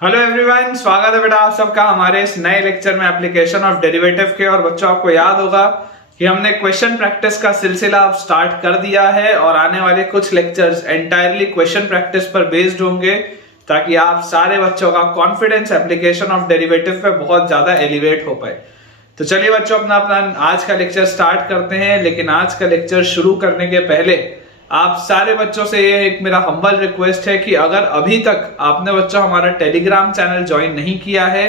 Hello everyone, स्वागत है बेटा आप सबका हमारे इस नए लेक्चर में एप्लीकेशन ऑफ डेरिवेटिव के। और बच्चों आपको याद होगा कि हमने क्वेश्चन प्रैक्टिस का सिलसिला अब स्टार्ट कर दिया है और आने वाले कुछ लेक्चर्स एंटायरली क्वेश्चन प्रैक्टिस पर बेस्ड होंगे ताकि आप सारे बच्चों का कॉन्फिडेंस एप्लीकेशन ऑफ डेरिवेटिव पे बहुत ज्यादा एलिवेट हो पाए। तो चलिए बच्चों अपना अपना आज का लेक्चर स्टार्ट करते हैं। लेकिन आज का लेक्चर शुरू करने के पहले आप सारे बच्चों से ये एक मेरा हम्बल रिक्वेस्ट है कि अगर अभी तक आपने बच्चों हमारा टेलीग्राम चैनल ज्वाइन नहीं किया है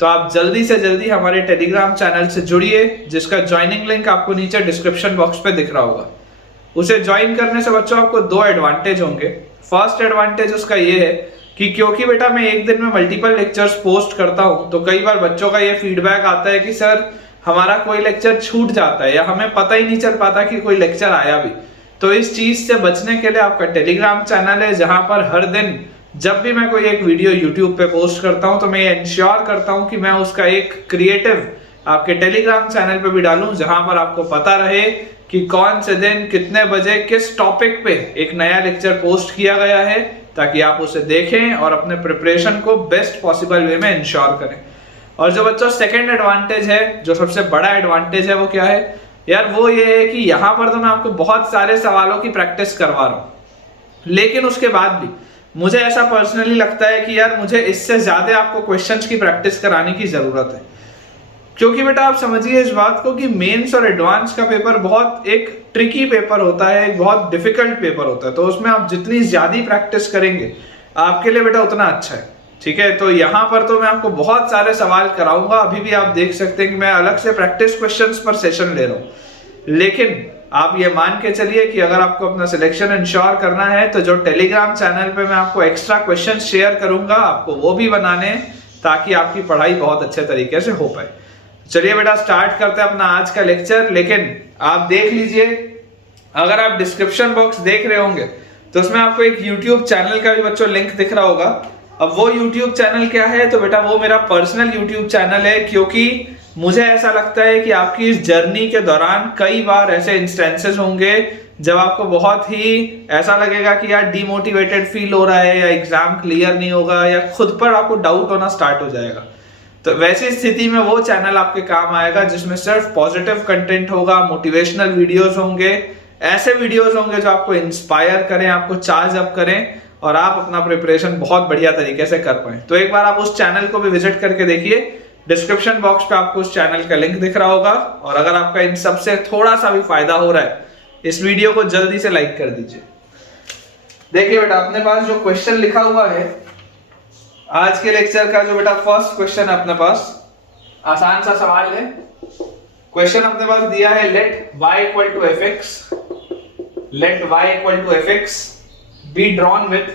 तो आप जल्दी से जल्दी हमारे टेलीग्राम चैनल से जुड़िए, जिसका ज्वाइनिंग लिंक आपको नीचे डिस्क्रिप्शन बॉक्स पे दिख रहा होगा। उसे ज्वाइन करने से बच्चों आपको दो एडवांटेज होंगे। फर्स्ट एडवांटेज उसका ये है कि क्योंकि बेटा मैं एक दिन में मल्टीपल लेक्चर्स पोस्ट करता हूं तो कई बार बच्चों का ये फीडबैक आता है कि सर हमारा कोई लेक्चर छूट जाता है या हमें पता ही नहीं चल पाता कि कोई लेक्चर आया भी। तो इस चीज से बचने के लिए आपका टेलीग्राम चैनल है, जहां पर हर दिन जब भी मैं कोई एक वीडियो यूट्यूब पे पोस्ट करता हूं तो मैं ये इंश्योर करता हूं कि मैं उसका एक क्रिएटिव आपके टेलीग्राम चैनल पे भी डालूं, जहां पर आपको पता रहे कि कौन से दिन कितने बजे किस टॉपिक पे एक नया लेक्चर पोस्ट किया गया है, ताकि आप उसे देखें और अपने प्रिपरेशन को बेस्ट पॉसिबल वे में इंश्योर करें। और जो बच्चों सेकेंड एडवांटेज है, जो सबसे बड़ा एडवांटेज है, वो क्या है यार? वो ये है कि यहाँ पर तो मैं आपको बहुत सारे सवालों की प्रैक्टिस करवा रहा हूँ, लेकिन उसके बाद भी मुझे ऐसा पर्सनली लगता है कि यार मुझे इससे ज्यादा आपको क्वेश्चंस की प्रैक्टिस कराने की जरूरत है। क्योंकि बेटा आप समझिए इस बात को कि मेंस और एडवांस का पेपर बहुत एक ट्रिकी पेपर होता है, एक बहुत डिफिकल्ट पेपर होता है। तो उसमें आप जितनी ज्यादा प्रैक्टिस करेंगे आपके लिए बेटा उतना अच्छा है, ठीक है। तो यहाँ पर तो मैं आपको बहुत सारे सवाल कराऊंगा। अभी भी आप देख सकते हैं कि मैं अलग से प्रैक्टिस क्वेश्चंस पर सेशन ले रहा हूँ, लेकिन आप ये मान के चलिए कि अगर आपको अपना सिलेक्शन इंश्योर करना है तो जो टेलीग्राम चैनल पे मैं आपको एक्स्ट्रा क्वेश्चन शेयर करूंगा, आपको वो भी बनाने हैं ताकि आपकी पढ़ाई बहुत अच्छे तरीके से हो पाए। चलिए बेटा स्टार्ट करते हैं अपना आज का लेक्चर। लेकिन आप देख लीजिए, अगर आप डिस्क्रिप्शन बॉक्स देख रहे होंगे तो उसमें आपको एक यूट्यूब चैनल का भी बच्चों लिंक दिख रहा होगा। अब वो यूट्यूब चैनल क्या है? तो बेटा वो मेरा पर्सनल यूट्यूब चैनल है, क्योंकि मुझे ऐसा लगता है कि आपकी इस जर्नी के दौरान कई बार ऐसे इंस्टेंसेस होंगे जब आपको बहुत ही ऐसा लगेगा कि यार डिमोटिवेटेड फील हो रहा है, या एग्जाम क्लियर नहीं होगा, या खुद पर आपको डाउट होना स्टार्ट हो जाएगा। तो वैसी स्थिति में वो चैनल आपके काम आएगा, जिसमें सिर्फ पॉजिटिव कंटेंट होगा, मोटिवेशनल वीडियोस होंगे, ऐसे वीडियोस होंगे जो आपको इंस्पायर करें, आपको चार्ज अप करें और आप अपना प्रिपरेशन बहुत बढ़िया तरीके से कर पाए। तो एक बार आप उस चैनल को भी विजिट करके देखिए। डिस्क्रिप्शन बॉक्स पे आपको उस चैनल का लिंक दिख रहा होगा। और अगर आपका इन सबसे थोड़ा सा भी फायदा हो रहा है, इस वीडियो को जल्दी से लाइक कर दीजिए। देखिए बेटा अपने पास जो क्वेश्चन लिखा हुआ है आज के लेक्चर का, जो बेटा फर्स्ट क्वेश्चन है अपने पास, आसान सा सवाल है। क्वेश्चन अपने पास दिया है, let y equal to fx, let y equal to fx be drawn with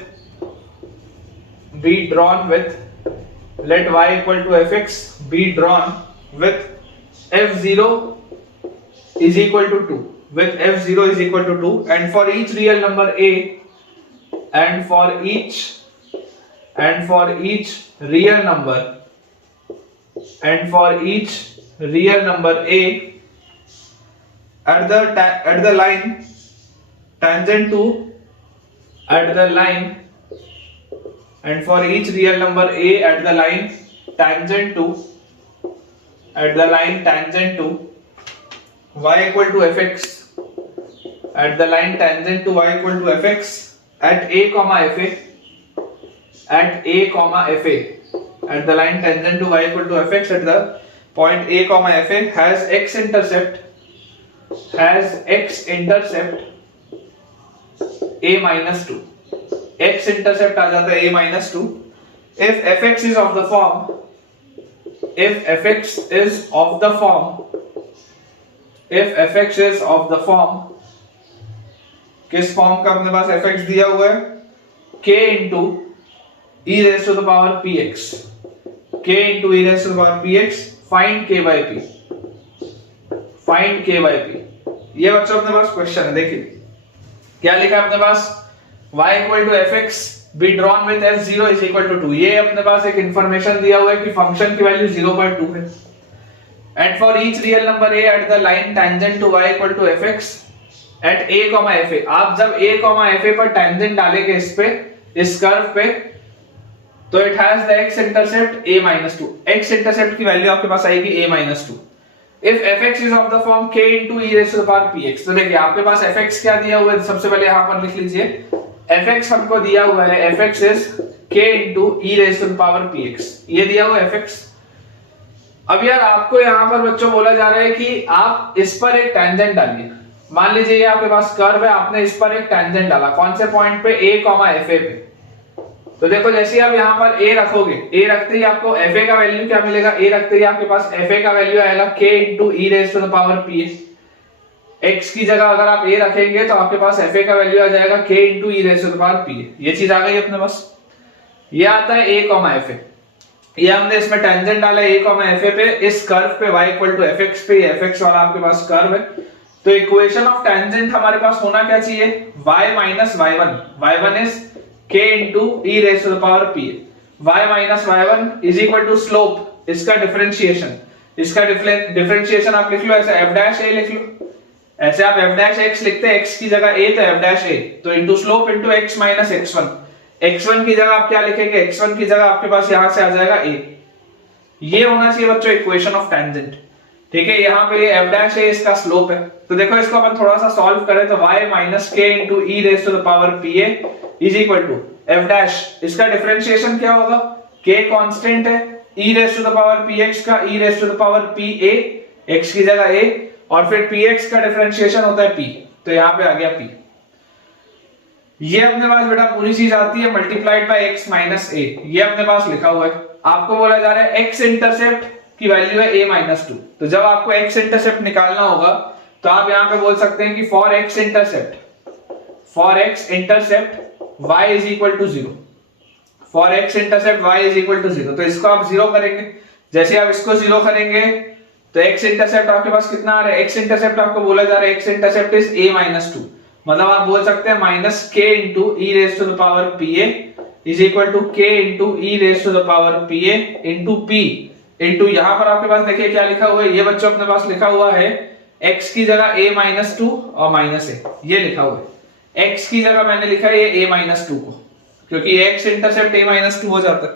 let y equal to fx be drawn with f0 is equal to 2, with f0 is equal to 2, and for each real number a, and for each real number a at the line tangent to and for each real number a at the line tangent to y equal to fx, at the line tangent to y equal to fx at a comma fa, at the line tangent to y equal to fx at the point a comma fa has x intercept a minus 2। x intercept आ जाता है a minus 2। if fx is of the form किस form का अपने पास fx दिया हुआ है? k into e raised to the power px, find k by p, ये बच्चों अपने पास क्वेश्चन है। देखिए क्या लिखा है अपने पास, y equal to fx be drawn with f0 is equal to 2। ये अपने पास एक इंफॉर्मेशन दिया हुआ है कि फंक्शन की वैल्यू 0.2 है। And for each real number a at the line tangent to y equal to fx at a, fa। आप जब a, fa पर टेंजेंट डालेंगे इस कर्व पे, तो it has the x intercept a minus 2। x intercept की value आपके पास आएगी a minus 2। If fx is of the form k into e raised to the power px, तो देखिए आपके पास fx क्या दिया हुआ है, सबसे पहले यहां पर लिख लीजिए fx हमको दिया हुआ है fx is k into e raised to the power px, ये दिया हुआ है fx। अब यार आपको यहां पर बच्चों बोला जा रहा है कि आप इस पर एक टेंजेंट डालिए। मान लीजिए ये आपके पास कर्व है, आपने इस पर एक टेंजेंट डाला, कौन से पॉइंट पे a, fa पे। तो देखो जैसे आप यहाँ पर a रखोगे, a रखते ही आपको fa का वैल्यू क्या मिलेगा, a रखते ही आपके पास fa का वैल्यू आएगा k into e raised to the power p। x की जगह अगर आप a रखेंगे तो आपके पास fa का वैल्यू आ जाएगा k into e raised to the power p। ये चीज आ गई अपने पास। ये आता है a, fa। ये हमने इसमें टेंजेंट डाला a, fa पे, इस कर्व पे y इक्वल टू fx पे, fx वाला आपके पास कर्व है। तो इक्वेशन ऑफ टेंजेंट हमारे पास होना क्या चाहिए, y minus y1, y1 is k into e raised to the power p, y minus y1 is equal to slope, इसका डिफरेंशिएशन, इसका डिफरेंशिएशन आप लिख लो ऐसे f dash a लिख लो, ऐसे आप f dash x लिखते हैं, x की जगह a तो f dash a, तो into slope into x minus x1, x1 की जगह आप क्या लिखेंगे, x1 की जगह आपके पास यहां से आ जाएगा a। ये होना चाहिए बच्चों इक्वेशन ऑफ टेंजेंट, ठीक है। यहाँ पे f dash a इसका स्लोप है, तो देखो इसको अपन थोड़ा सा सॉल्व करें तो y minus k into e raised to the power pa is equal to f dash, इसका डिफरेंशिएशन क्या होगा, k कांस्टेंट है, e raised to the power px का e raised to the power pa, x की जगह a, और फिर px का डिफरेंशिएशन होता है p, तो यहाँ पे आ गया p। ये अपने पास बेटा पूरी चीज आती है multiplied by x minus a, ये अपने पास लिखा हुआ है। आपको बोला जा रहा है x इंटरसेप्ट की वैल्यू है a minus 2, तो जब आपको x इंटरसेप्ट निकालना होगा तो आप यहाँ पे बोल सकते हैं कि for x intercept y is equal to 0, for x intercept y is equal to 0, तो इसको आप 0 करेंगे। जैसे आप इसको 0 करेंगे तो x इंटरसेप्ट आपके पास कितना आ रहा है, x इंटरसेप्ट आपको बोला जा रहा है x intercept is a minus 2, मतलब आप बोल सकते हैं minus k into e raised to the power pa is equal to k into e raised to the power pa into p into, यहाँ पर आपके पास देखिए क्या लिखा हुआ है, ये बच्चों अपने पास लिखा हुआ है x की जगह a minus 2 और माइनस a, ये लिखा हुआ है। x की जगह मैंने लिखा है ये a minus 2 को, क्योंकि x इंटरसेप्ट a minus 2 हो जाता है।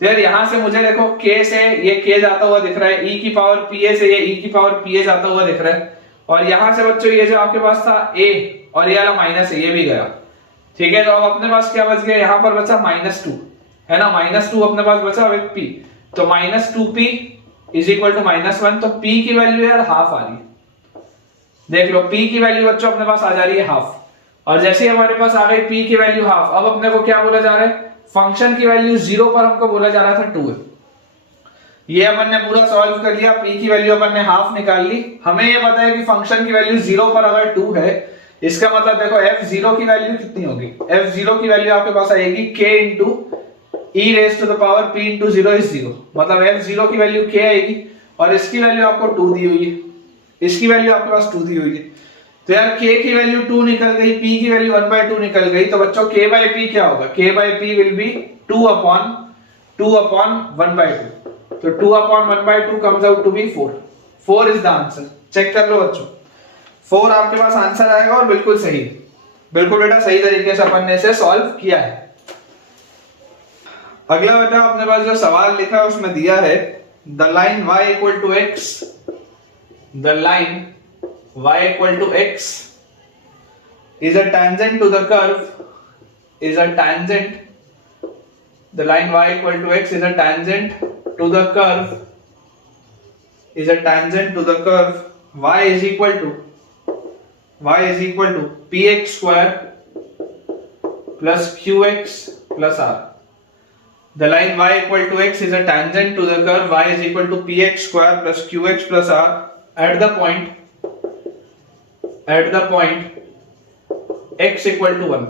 तो यार यहाँ से मुझे देखो k से ये k जाता हुआ दिख रहा है, e की पावर pa से ये e की पावर pa जाता हुआ दिख रहा है, और यहाँ से बच्चों ये जो आपके पास था a और ये वाला माइनस है, ये भी गया, ठीक है। तो अब अपने पास क्या बच गया, यहाँ पर बचा माइनस 2, है ना, माइनस 2 अपने पास बचा विद p, तो minus 2p is equal to minus 1, तो p की वैल्यू यार हाफ आ रही है, देख लो p की वैल्यू बच्चों अपने पास आ जा रही है हाफ, और जैसे ही हमारे पास आ गई p की वैल्यू हाफ, अब अपने को क्या बोला जा रहा है, फंक्शन की वैल्यू 0 पर हमको बोला जा रहा था 2 है। ये अपन ने पूरा सॉल्व कर लिया, p की वैल्यू अपन ने हाफ निकाल ली, हमें ये पता है कि फंक्शन की वैल्यू 0 पर अगर 2 है, इसका मतलब देखो f0 की वैल्यू कितनी होगी, f0 की वैल्यू आपके पास आएगी k into e raised to the power p into 0 is 0, मतलब f0 की वैल्यू k आएगी, और इसकी वैल्यू आपको 2 दी हुई है, इसकी वैल्यू आपके पास 2 दी हुई है। तो यार k की वैल्यू 2 निकल गई, p की वैल्यू 1/2 निकल गई, तो बच्चों k by p क्या होगा, k by p will be 2 upon 1/2, तो 2 upon 1/2 comes out to be 4, 4 is the answer। Check कर लो बच्चों, 4 आपके पास आंसर आएगा, और बिल्कुल सही, बिल्कुल बेटा सही तरीके से अपन ने इसे सॉल्व किया है। अगला बेटा अपने पास जो सवाल लिखा है उसमें दिया है the line y equal to x, the line y equal to x is a tangent to the curve, is a tangent, the line y equal to x is a tangent to the curve, is a tangent to the curve y is equal to px square plus qx plus r। The line y equal to x is a tangent to the curve y is equal to px square plus qx plus r at the point x equal to 1,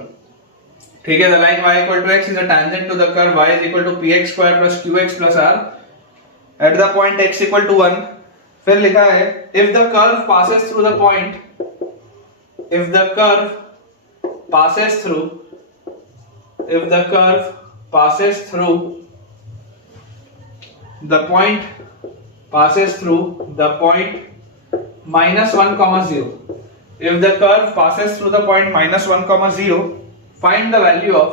ठीक है। The line y equal to x is a tangent to the curve y is equal to px square plus qx plus r at the point x equal to 1। फिर लिखा है if the curve passes through the point, if the curve passes through the point minus 1 comma 0, if the curve passes through the point minus 1 comma 0, find the value of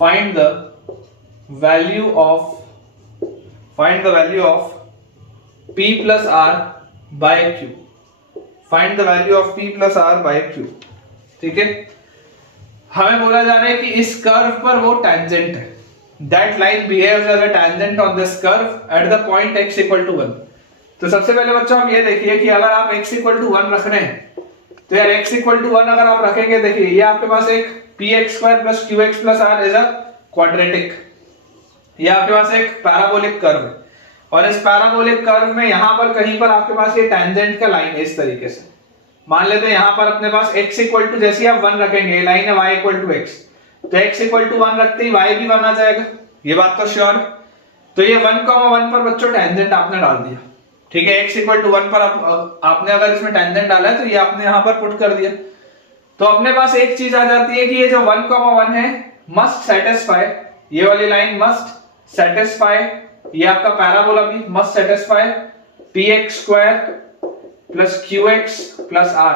find the value of p plus r by q, find the value of p plus r by q. ठीक है, हमें बोला जा रहा है कि इस curve पर वो टेंजेंट है, that line behaves as a tangent on this curve at the point x equal to 1। तो सबसे पहले बच्चों हम ये देखिए कि अगर आप x इक्वल टू 1 रख रहे हैं तो यार x इक्वल टू 1 अगर आप रखेंगे, देखिए ये आपके पास एक px square plus qx plus r is a quadratic, ये आपके पास एक पैराबोलिक कर्व है, और इस पैराबोलिक कर्व में यहां पर कहीं पर आपके पास ये टेंजेंट का लाइन है इस तरीके से। मान लेते हैं यहां पर अपने पास x इक्वल टू, जैसे आप 1 रखेंगे, लाइन है y इक्वल टू x, तो x इक्वल टू 1 रखते ही y भी 1 आ जाएगा, ये बात तो श्योर है। तो ये 1,1 पर बच्चों टेंजेंट आपने डाल दिया। ठीक है, x इक्वल टू 1 पर आपने अगर इसमें टेंजेंट डाला है तो ये आपने यहां पर पुट कर दिया। तो अपने पास एक चीज आ जाती है कि ये जो 1,1 है मस्ट सेटिस्फाई, ये वाली लाइन मस्ट सेटिस्फाई, ये आपका पैराबोला भी must satisfy px square plus qx plus r,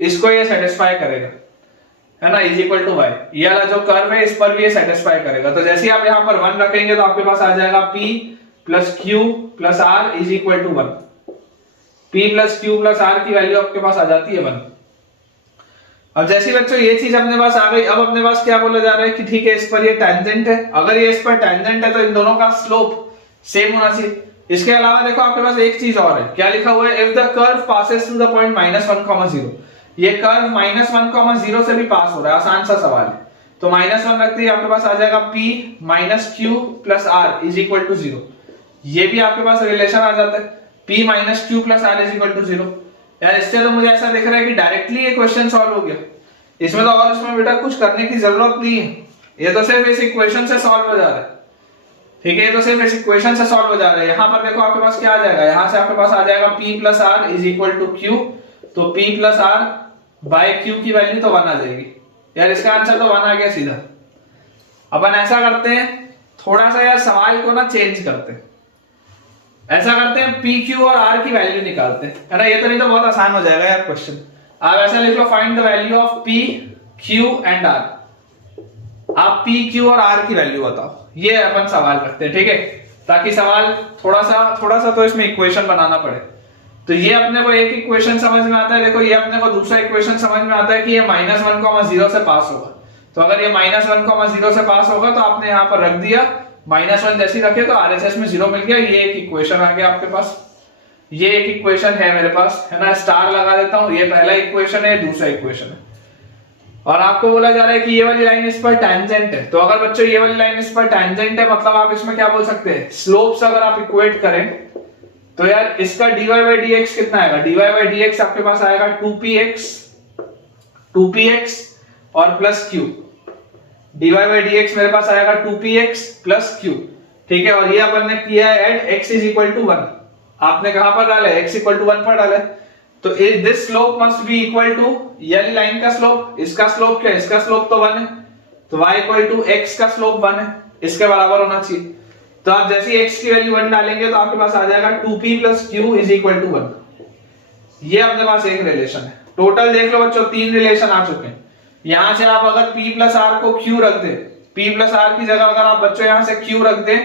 इसको ये सेटिस्फाई करेगा, है ना, इज इक्वल टू y। ये वाला जो कर्व है इस पर भी ये सेटिस्फाई करेगा। तो जैसे आप यहां पर 1 रखेंगे तो आपके पास आ जाएगा p plus q plus r is equal to 1। p plus q plus r की वैल्यू आपके पास आ जाती है 1। अब जैसे बच्चों ये चीज अपने पास आ गई, अब अपने पास क्या बोला जा रहा है कि ठीक है इस पर ये टेंजेंट है, अगर ये इस पर टेंजेंट है तो इन दोनों का स्लोप सेम होना चाहिए। इसके अलावा देखो आपके पास एक चीज और है, क्या लिखा हुआ है, if the curve passes through the point -1,0, ये कर्व -1,0 से भी पास हो रहा है, आसान सा सवाल है। तो -1 रखते ही आपके पास आ जाएगा p minus q plus r is equal to 0, ये भी आपके पास रिलेशन आ जाता है, p minus q plus r is equal to 0। यार इससे तो मुझे ऐसा दिख रहा है कि डायरेक्टली ये क्वेश्चन सॉल्व हो गया, इसमें तो और इसमें बेटा कुछ करने की जरूरत नहीं है, ये तो सिर्फ इस इक्वेशन से सॉल्व हो जा रहा है। ठीक है, ये तो सिर्फ इस इक्वेशन से सॉल्व हो जा रहा है। यहां पर देखो आपके पास क्या आ जाएगा, यहां से आपके पास आ जाएगा p plus r is equal to q, तो p plus r by q की वैल्यू तो 1 आ जाएगी। यार इसका आंसर तो 1 आ गया सीधा। अपन ऐसा करते हैं, थोड़ा सा यार सवाल को ना चेंज करते हैं, ऐसा करते हैं p q और r की वैल्यू निकालते हैं, है ना, ये तो नहीं तो बहुत आसान हो जाएगा यार क्वेश्चन। आप ऐसा लिख लो, find the value of p q and r, आप p q और r की वैल्यू बताओ, ये अपन सवाल करते हैं। ठीक है, ताकि सवाल थोड़ा सा तो इसमें इक्वेशन बनाना पड़े। तो ये अपने को एक इक्वेशन समझ में आता है, देखो ये अपने को दूसरा इक्वेशन समझ में आता है कि ये -1,0 से पास होगा। तो अगर ये -1,0 से पास होगा तो आपने यहाँ पर रख दिया, -1 जैसे रखे तो RHS में 0 मिल गया, ये एक इक्वेशन आ गया आपके पास, ये एक इक्वेशन है मेरे पास, है ना, स्टार लगा देता हूं, ये पहला इक्वेशन है, दूसरा इक्वेशन है। और आपको बोला जा रहा है कि ये वाली लाइन इस पर टेंजेंट है, तो अगर बच्चों ये वाली लाइन इस पर टेंजेंट है, मतलब आप इसमें क्या बोल सकते हैं, स्लोप्स अगर आप इक्वेट करें तो यार इसका dy by dx कितना आएगा, dy by dx आपके पास आएगा 2px और plus q, dy by dx मेरे पास आएगा 2px प्लस q। ठीक है, और ये अपन ने किया है at x is equal to 1, आपने कहां पर डाला है, x इक्वल टू 1 पर डाला है। तो this slope must be equal to, ये लाइन का स्लोप, इसका स्लोप क्या है, इसका स्लोप तो 1 है, तो y इक्वल टू x का स्लोप 1 है, इसके बराबर होना चाहिए। तो आप जैसे ही x की वैल्यू 1 डालेंगे तो आपके पास आ जाएगा 2p plus q is equal to 1। ये अपने पास एक रिलेशन है। टोटल देख लो बच्चों 3 रिलेशन आ चुके हैं। यहां से आप अगर p प्लस r को q रख दे, p प्लस r की जगह अगर आप बच्चों यहां से q रख दे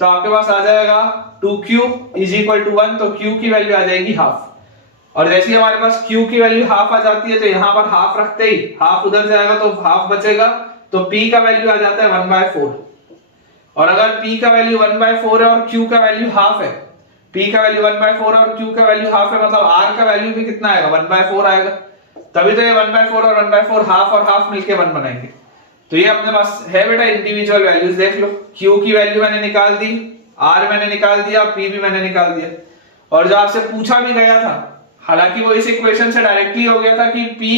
तो आपके पास आ जाएगा 2q इज इक्वल टू 1, तो q की वैल्यू आ जाएगी हाफ। और जैसे ही हमारे पास q की वैल्यू हाफ आ जाती है तो यहां पर हाफ रखते ही हाफ उधर जाएगा तो हाफ बचेगा, तो p का वैल्यू आ जाता है 1/4। और अगर p का वैल्यू 1/4 है और q का वैल्यू हाफ है, p का वैल्यू 1/4 और q का वैल्यू हाफ है, मतलब r का वैल्यू भी कितना आएगा, 1/4 आएगा। तभी तो ये 1/4 और 1/4 हाफ और हाफ मिलके 1 बनाएंगे। तो ये अपने पास है बेटा इंडिविजुअल वैल्यूज, देख लो q की वैल्यू मैंने निकाल दी, r मैंने निकाल दिया, p भी मैंने निकाल दिया। और जो आपसे पूछा भी गया था, हालांकि वो इस इक्वेशन से डायरेक्टली हो गया था कि p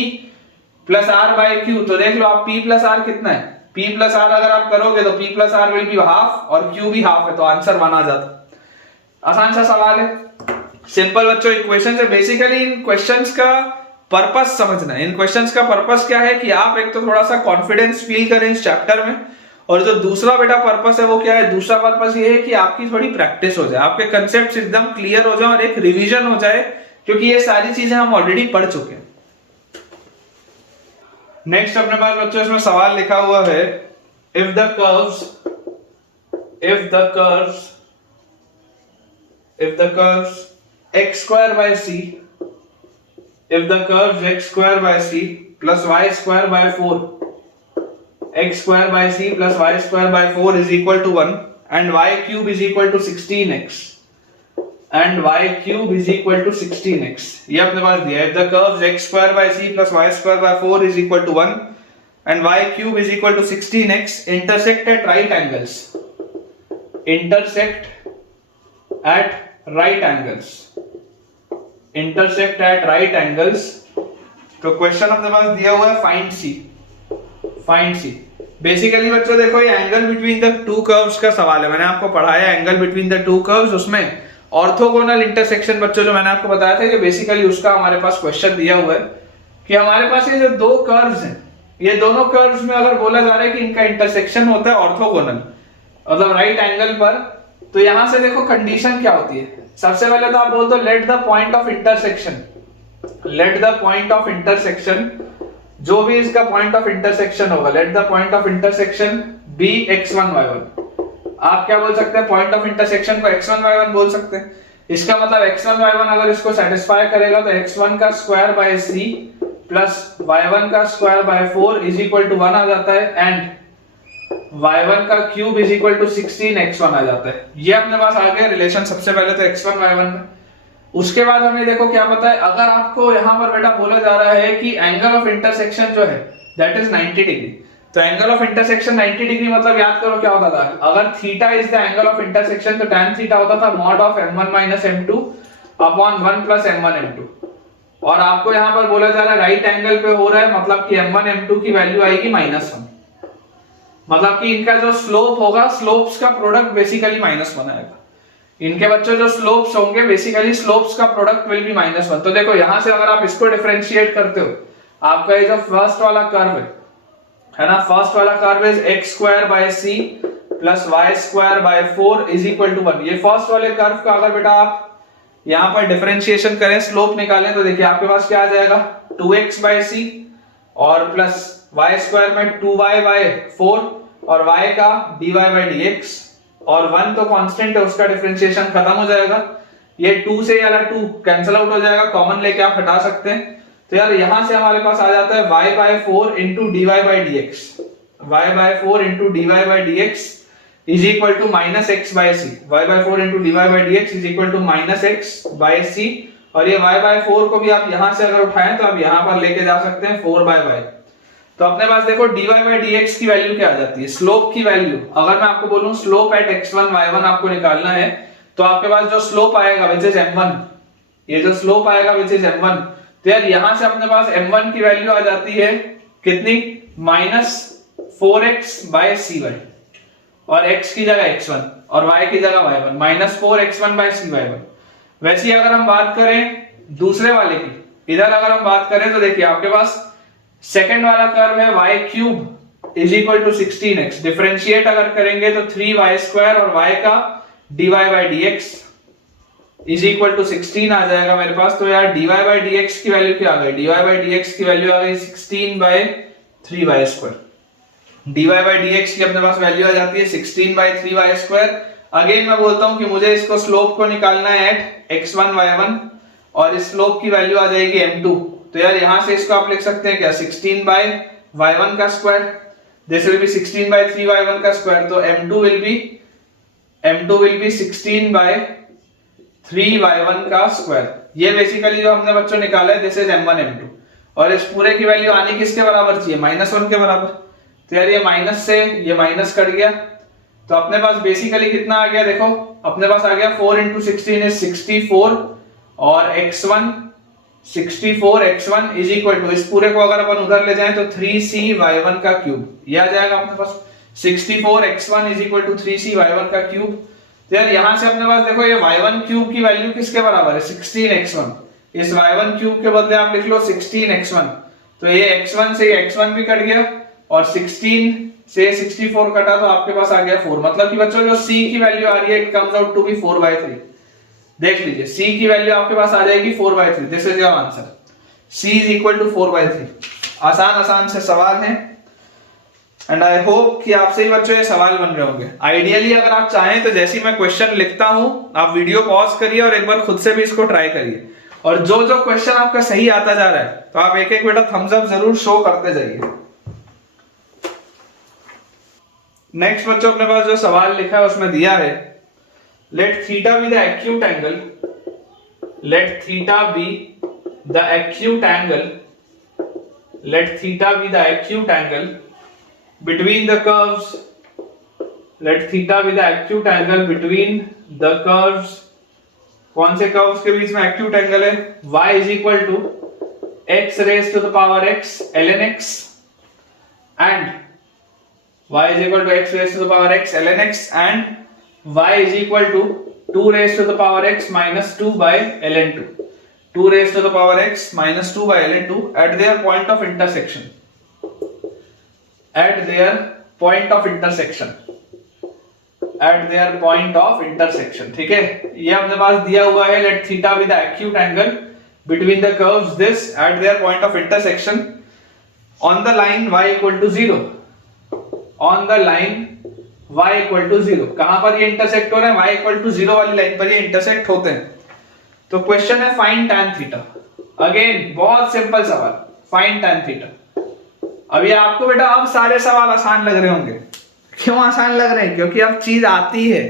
plus r by q, तो देख लो आप p प्लस r कितना है, p प्लस r अगर आप करोगे तो p plus r will be half और q भी हाफ है, तो आंसर 1 आ जाता। आसान सा सवाल है, सिंपल बच्चों इक्वेशन से। बेसिकली इन क्वेश्चंस का पर्पस समझना है, इन क्वेश्चंस का पर्पस क्या है कि आप एक तो थोड़ा सा कॉन्फिडेंस फील करें इस चैप्टर में, और जो दूसरा बेटा पर्पस है वो क्या है, दूसरा पर्पस ये है कि आपकी थोड़ी प्रैक्टिस हो जाए, आपके कंसेप्ट्स एकदम क्लियर हो जाए और एक रिवीजन हो जाए, क्योंकि ये सारी चीजें हम ऑलरेडी पढ़ चुके हैं। नेक्स्ट अपने पास बच्चों इसमें सवाल लिखा हुआ है, if the curves x square by c, if the curves x square by c plus y square by 4, x square by c plus y square by 4 is equal to 1 and y cube is equal to 16x and y cube is equal to 16x, ये अपने पास दिया है. If the curves x square by c plus y square by 4 is equal to 1 and y cube is equal to 16x intersect at right angles, intersect at right angles. तो question अपने पास दिया हुआ है फाइंड सी. Basically बच्चों देखो ये angle between the two curves का सवाल है. मैंने आपको पढ़ाया angle between the two curves, उसमें ऑर्थोगोनल इंटरसेक्शन बच्चों जो मैंने आपको बताया था कि बेसिकली उसका हमारे पास क्वेश्चन दिया हुआ है कि हमारे पास ये जो दो कर्व्स हैं, ये दोनों कर्व्स में अगर बोला जा रहा है कि इनका इंटरसेक्शन होता है ऑर्थोगोनल, मतलब राइट एंगल पर, तो यहां से देखो कंडीशन क्या होती है. सबसे पहले तो आप बोलते हो let the point of intersection, जो भी इसका पॉइंट ऑफ इंटरसेक्शन होगा, let the point of intersection be x1 y1. आप क्या बोल सकते हैं, पॉइंट ऑफ इंटरसेक्शन को x1 y1 बोल सकते हैं. इसका मतलब x1 y1 अगर इसको सेटिस्फाई करेगा तो x1 का square by c plus y1 का square by 4 is equal to 1 आ जाता है एंड y1 का cube is equal to 16x1 आ जाता है. ये अपने पास आ गया रिलेशन सबसे पहले तो x1 y1 में. उसके बाद हमें देखो क्या पता है, अगर आपको यहां पर बेटा बोला जा रहा है कि एंगल ऑफ इंटरसेक्शन जो है दैट इज 90 डिग्री, तो एंगल ऑफ इंटरसेक्शन 90 डिग्री मतलब याद करो क्या होता था, अगर theta is the angle of intersection तो tan थीटा होता था mod of m1 minus m2 upon 1 plus m1 m2. और आपको यहां पर बोला जा रहा है राइट एंगल पे हो रहा है, मतलब कि m1 m2 की वैल्यू आएगी -1, मतलब कि इनका जो स्लोप होगा, स्लोप्स का प्रोडक्ट बेसिकली -1 आएगा. इनके बच्चों जो स्लोप्स होंगे बेसिकली स्लोप्स का प्रोडक्ट विल बी -1. तो देखो यहां से अगर आप इसको डिफरेंशिएट करते हो, आपका ये जो फर्स्ट वाला कर्व है ना, फर्स्ट वाला curve is x square by c plus y square by 4 is equal to 1. ये फर्स्ट वाले कर्व का अगर बेटा आप यहां पर डिफरेंशिएशन करें, स्लोप निकालें, तो देखिए आपके पास क्या आ जाएगा 2x बाय c और प्लस y स्क्वायर में 2y बाय 4 और y का dy बाय dx और 1 तो कांस्टेंट है, उसका डिफरेंशिएशन खत्म हो जाएगा. ये 2 से वाला 2 कैंसिल आउट हो जाएगा, कॉमन लेके आप हटा सकते हैं. तो यार यहां से हमारे पास आ जाता है y by 4 into dy by dx, y by 4 into dy by dx is equal to minus x by c. y by 4 into dy by dx is equal to minus x by c. और ये y by 4 को भी आप यहां से अगर उठाएं तो आप यहां पर लेके जा सकते हैं 4 बाय y. तो अपने पास देखो dy बाय dx की वैल्यू क्या आ जाती है, स्लोप की वैल्यू. अगर मैं आपको बोलूं स्लोप एट x1 y1 आपको निकालना है, तो आपके पास जो स्लोप आएगा विच इज m1, ये जो स्लोप आएगा विच इज m1, तो यार यहां से अपने पास m1 की वैल्यू आ जाती है कितनी, -4x बाय cy, और x की जगह x1 और y की जगह y1, -4x1 बाय cy1. वैसे अगर हम बात करें दूसरे वाले की, इधर अगर हम बात करें तो देखिए आपके पास सेकंड वाला कर्व है y cube is equal to 16x. Differentiate अगर करेंगे तो 3y स्क्वायर और y का dy by dx is equal to 16 आ जाएगा मेरे पास. तो यार dy बाय dx की वैल्यू क्या आ गई, dy बाय dx की वैल्यू आ गई 16 by 3y square. dy by dx की अपने पास वैल्यू आ जाती है 16 बाय 3y स्क्वायर. अगेन मैं बोलता हूं कि मुझे इसको स्लोप को निकालना है एट x1 y1 और इस स्लोप की वैल्यू आ जाएगी m2. तो यार यहां से इसको आप लिख सकते हैं क्या, 16 बाय y1 का square, this will be 16 by 3y1 का स्क्वायर. तो m2 will be 16 by 3y1 का स्क्वायर. ये बेसिकली जो हमने बच्चों निकाला है दिस इज m1 m2. और इस पूरे की वैल्यू आनी किसके बराबर चाहिए, -1 के बराबर. तो यार ये माइनस से ये माइनस कट गया, तो अपने पास बेसिकली कितना आ गया, देखो अपने पास आ गया 4 into 16 is 64 और x1 64 x1 is equal to, इस पूरे को अगर अपन उधर ले जाएं तो 3c y1 का क्यूब, ये आ जाएगा अपने पास 64 x1 is equal to 3c y1 का क्यूब. तो यार यहां से अपने पास देखो ये y1 क्यूब की वैल्यू किसके बराबर है, 16x1. इस y1 क्यूब के बदले आप लिख लो 16x1. तो ये x1 से x1 भी कट गया और 16 से 64 कटा तो आपके पास आ गया 4. मतलब कि बच्चों जो c की वैल्यू आ रही है it comes out to be 4/3. देख लीजिए c की वैल्यू आपके पास आ जाएगी 4/3. This is your answer, c is equal to 4/3. आसान से सवाल है. एंड आई होप कि आपसे ही बच्चों ये सवाल बन रहे होंगे। आइडियली अगर आप चाहें तो जैसे ही मैं क्वेश्चन लिखता हूं आप वीडियो पॉज करिए और एक बार खुद से भी इसको ट्राई करिए, और जो जो क्वेश्चन आपका सही आता जा रहा है तो आप एक एक बेटा थम्स अप जरूर शो करते जाइए। नेक्स्ट बच्चों अपने पास जो सवाल लिखा है उसमें दिया है, let theta be the acute angle, let theta be the acute angle, let theta be the acute angle between the curves, let theta be the acute angle between the curves। कौन से कर्व्स के बीच में acute angle है? y is equal to x raised to the power x ln x and y is equal to x raised to the power x ln x and y is equal to 2 raised to the power x minus 2 by ln 2, 2 raised to the power x minus 2 by ln 2 at their point of intersection, at their point of intersection, at their point of intersection। ठीक है, ये अपने पास दिया हुआ है, let theta be the acute angle between the curves this at their point of intersection on the line y equal to 0, on the line y equal to 0। कहां पर ये इंटरसेक्ट हो रहे हैं? y equal to 0 वाली line पर ये intersect होते हैं। तो क्वेश्चन है फाइंड tan थीटा। अगेन बहुत सिंपल सवाल, फाइंड tan थीटा। अभी आपको बेटा अब सारे सवाल आसान लग रहे होंगे। क्यों आसान लग रहे हैं? क्योंकि अब चीज आती है।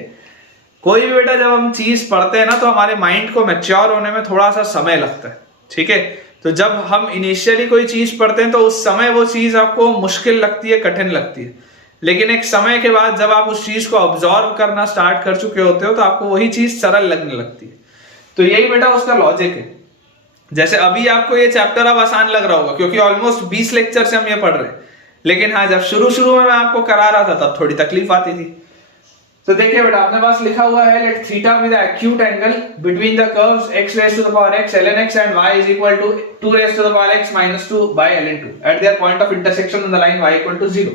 कोई भी बेटा जब हम चीज पढ़ते हैं ना तो हमारे माइंड को मैच्योर होने में थोड़ा सा समय लगता है। ठीक है, तो जब हम इनिशियली कोई चीज पढ़ते हैं तो उस समय वो चीज आपको मुश्किल लगती है, कठिन लगती है, लेकिन एक समय के बाद जब आप उस चीज को ऑब्जॉर्व करना स्टार्ट कर चुके होते हो तो आपको वही चीज सरल लगने लगती है। तो यही बेटा उसका लॉजिक है। जैसे अभी आपको ये चैप्टर अब आसान लग रहा होगा क्योंकि ऑलमोस्ट 20 लेक्चर से हम ये पढ़ रहे हैं, लेकिन हाँ जब शुरू में मैं आपको करा रहा था तब थोड़ी तकलीफ आती थी। तो देखिए बेटा अपने पास लिखा हुआ है, let theta be the acute angle between the curves x raised to the power x ln x and y is equal to 2 raised to the power x minus 2 by ln 2 at their point of intersection on the line y equal to 0।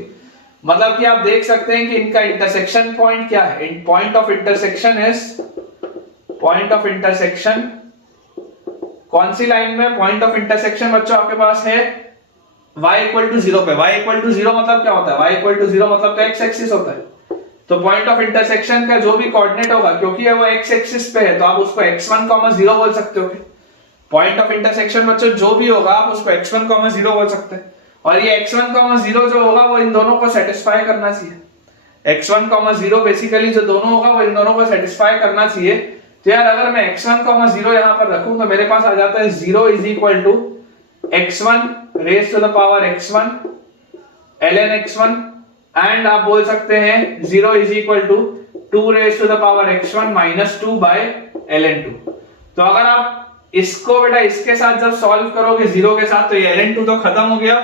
मतलब कि आप देख सकते हैं कि इनका intersection point क्या है। Point of intersection is, point of intersection कौन सी लाइन में? पॉइंट ऑफ इंटरसेक्शन बच्चों आपके पास है y इक्वल टू 0 पे। y इक्वल टू 0 मतलब क्या होता है? y इक्वल टू 0 मतलब तो x एक्सिस होता है। तो पॉइंट ऑफ इंटरसेक्शन का जो भी कोऑर्डिनेट होगा, क्योंकि वो x एक्सिस पे है तो आप उसको x1, 0 बोल सकते हो। पॉइंट ऑफ इंटरसेक्शन बच्चों जो भी होगा आप उसको x1, 0 बोल सकते हैं, और ये x1, 0 जो होगा वो इन दोनों को सेटिस्फाई करना चाहिए। x1, 0 बेसिकली जो दोनों होगा वो इन दोनों को सेटिस्फाई करना चाहिए। तो यार अगर मैं x1, 0 यहां पर रखूं तो मेरे पास आ जाता है 0 is equal to x1 raise to the power x1 ln x1 and आप बोल सकते हैं 0 is equal to 2 raise to the power x1 minus 2 by ln 2। तो अगर आप इसको बेटा इसके साथ जब सॉल्व करोगे 0 के साथ तो ये ln 2 तो खत्म हो गया,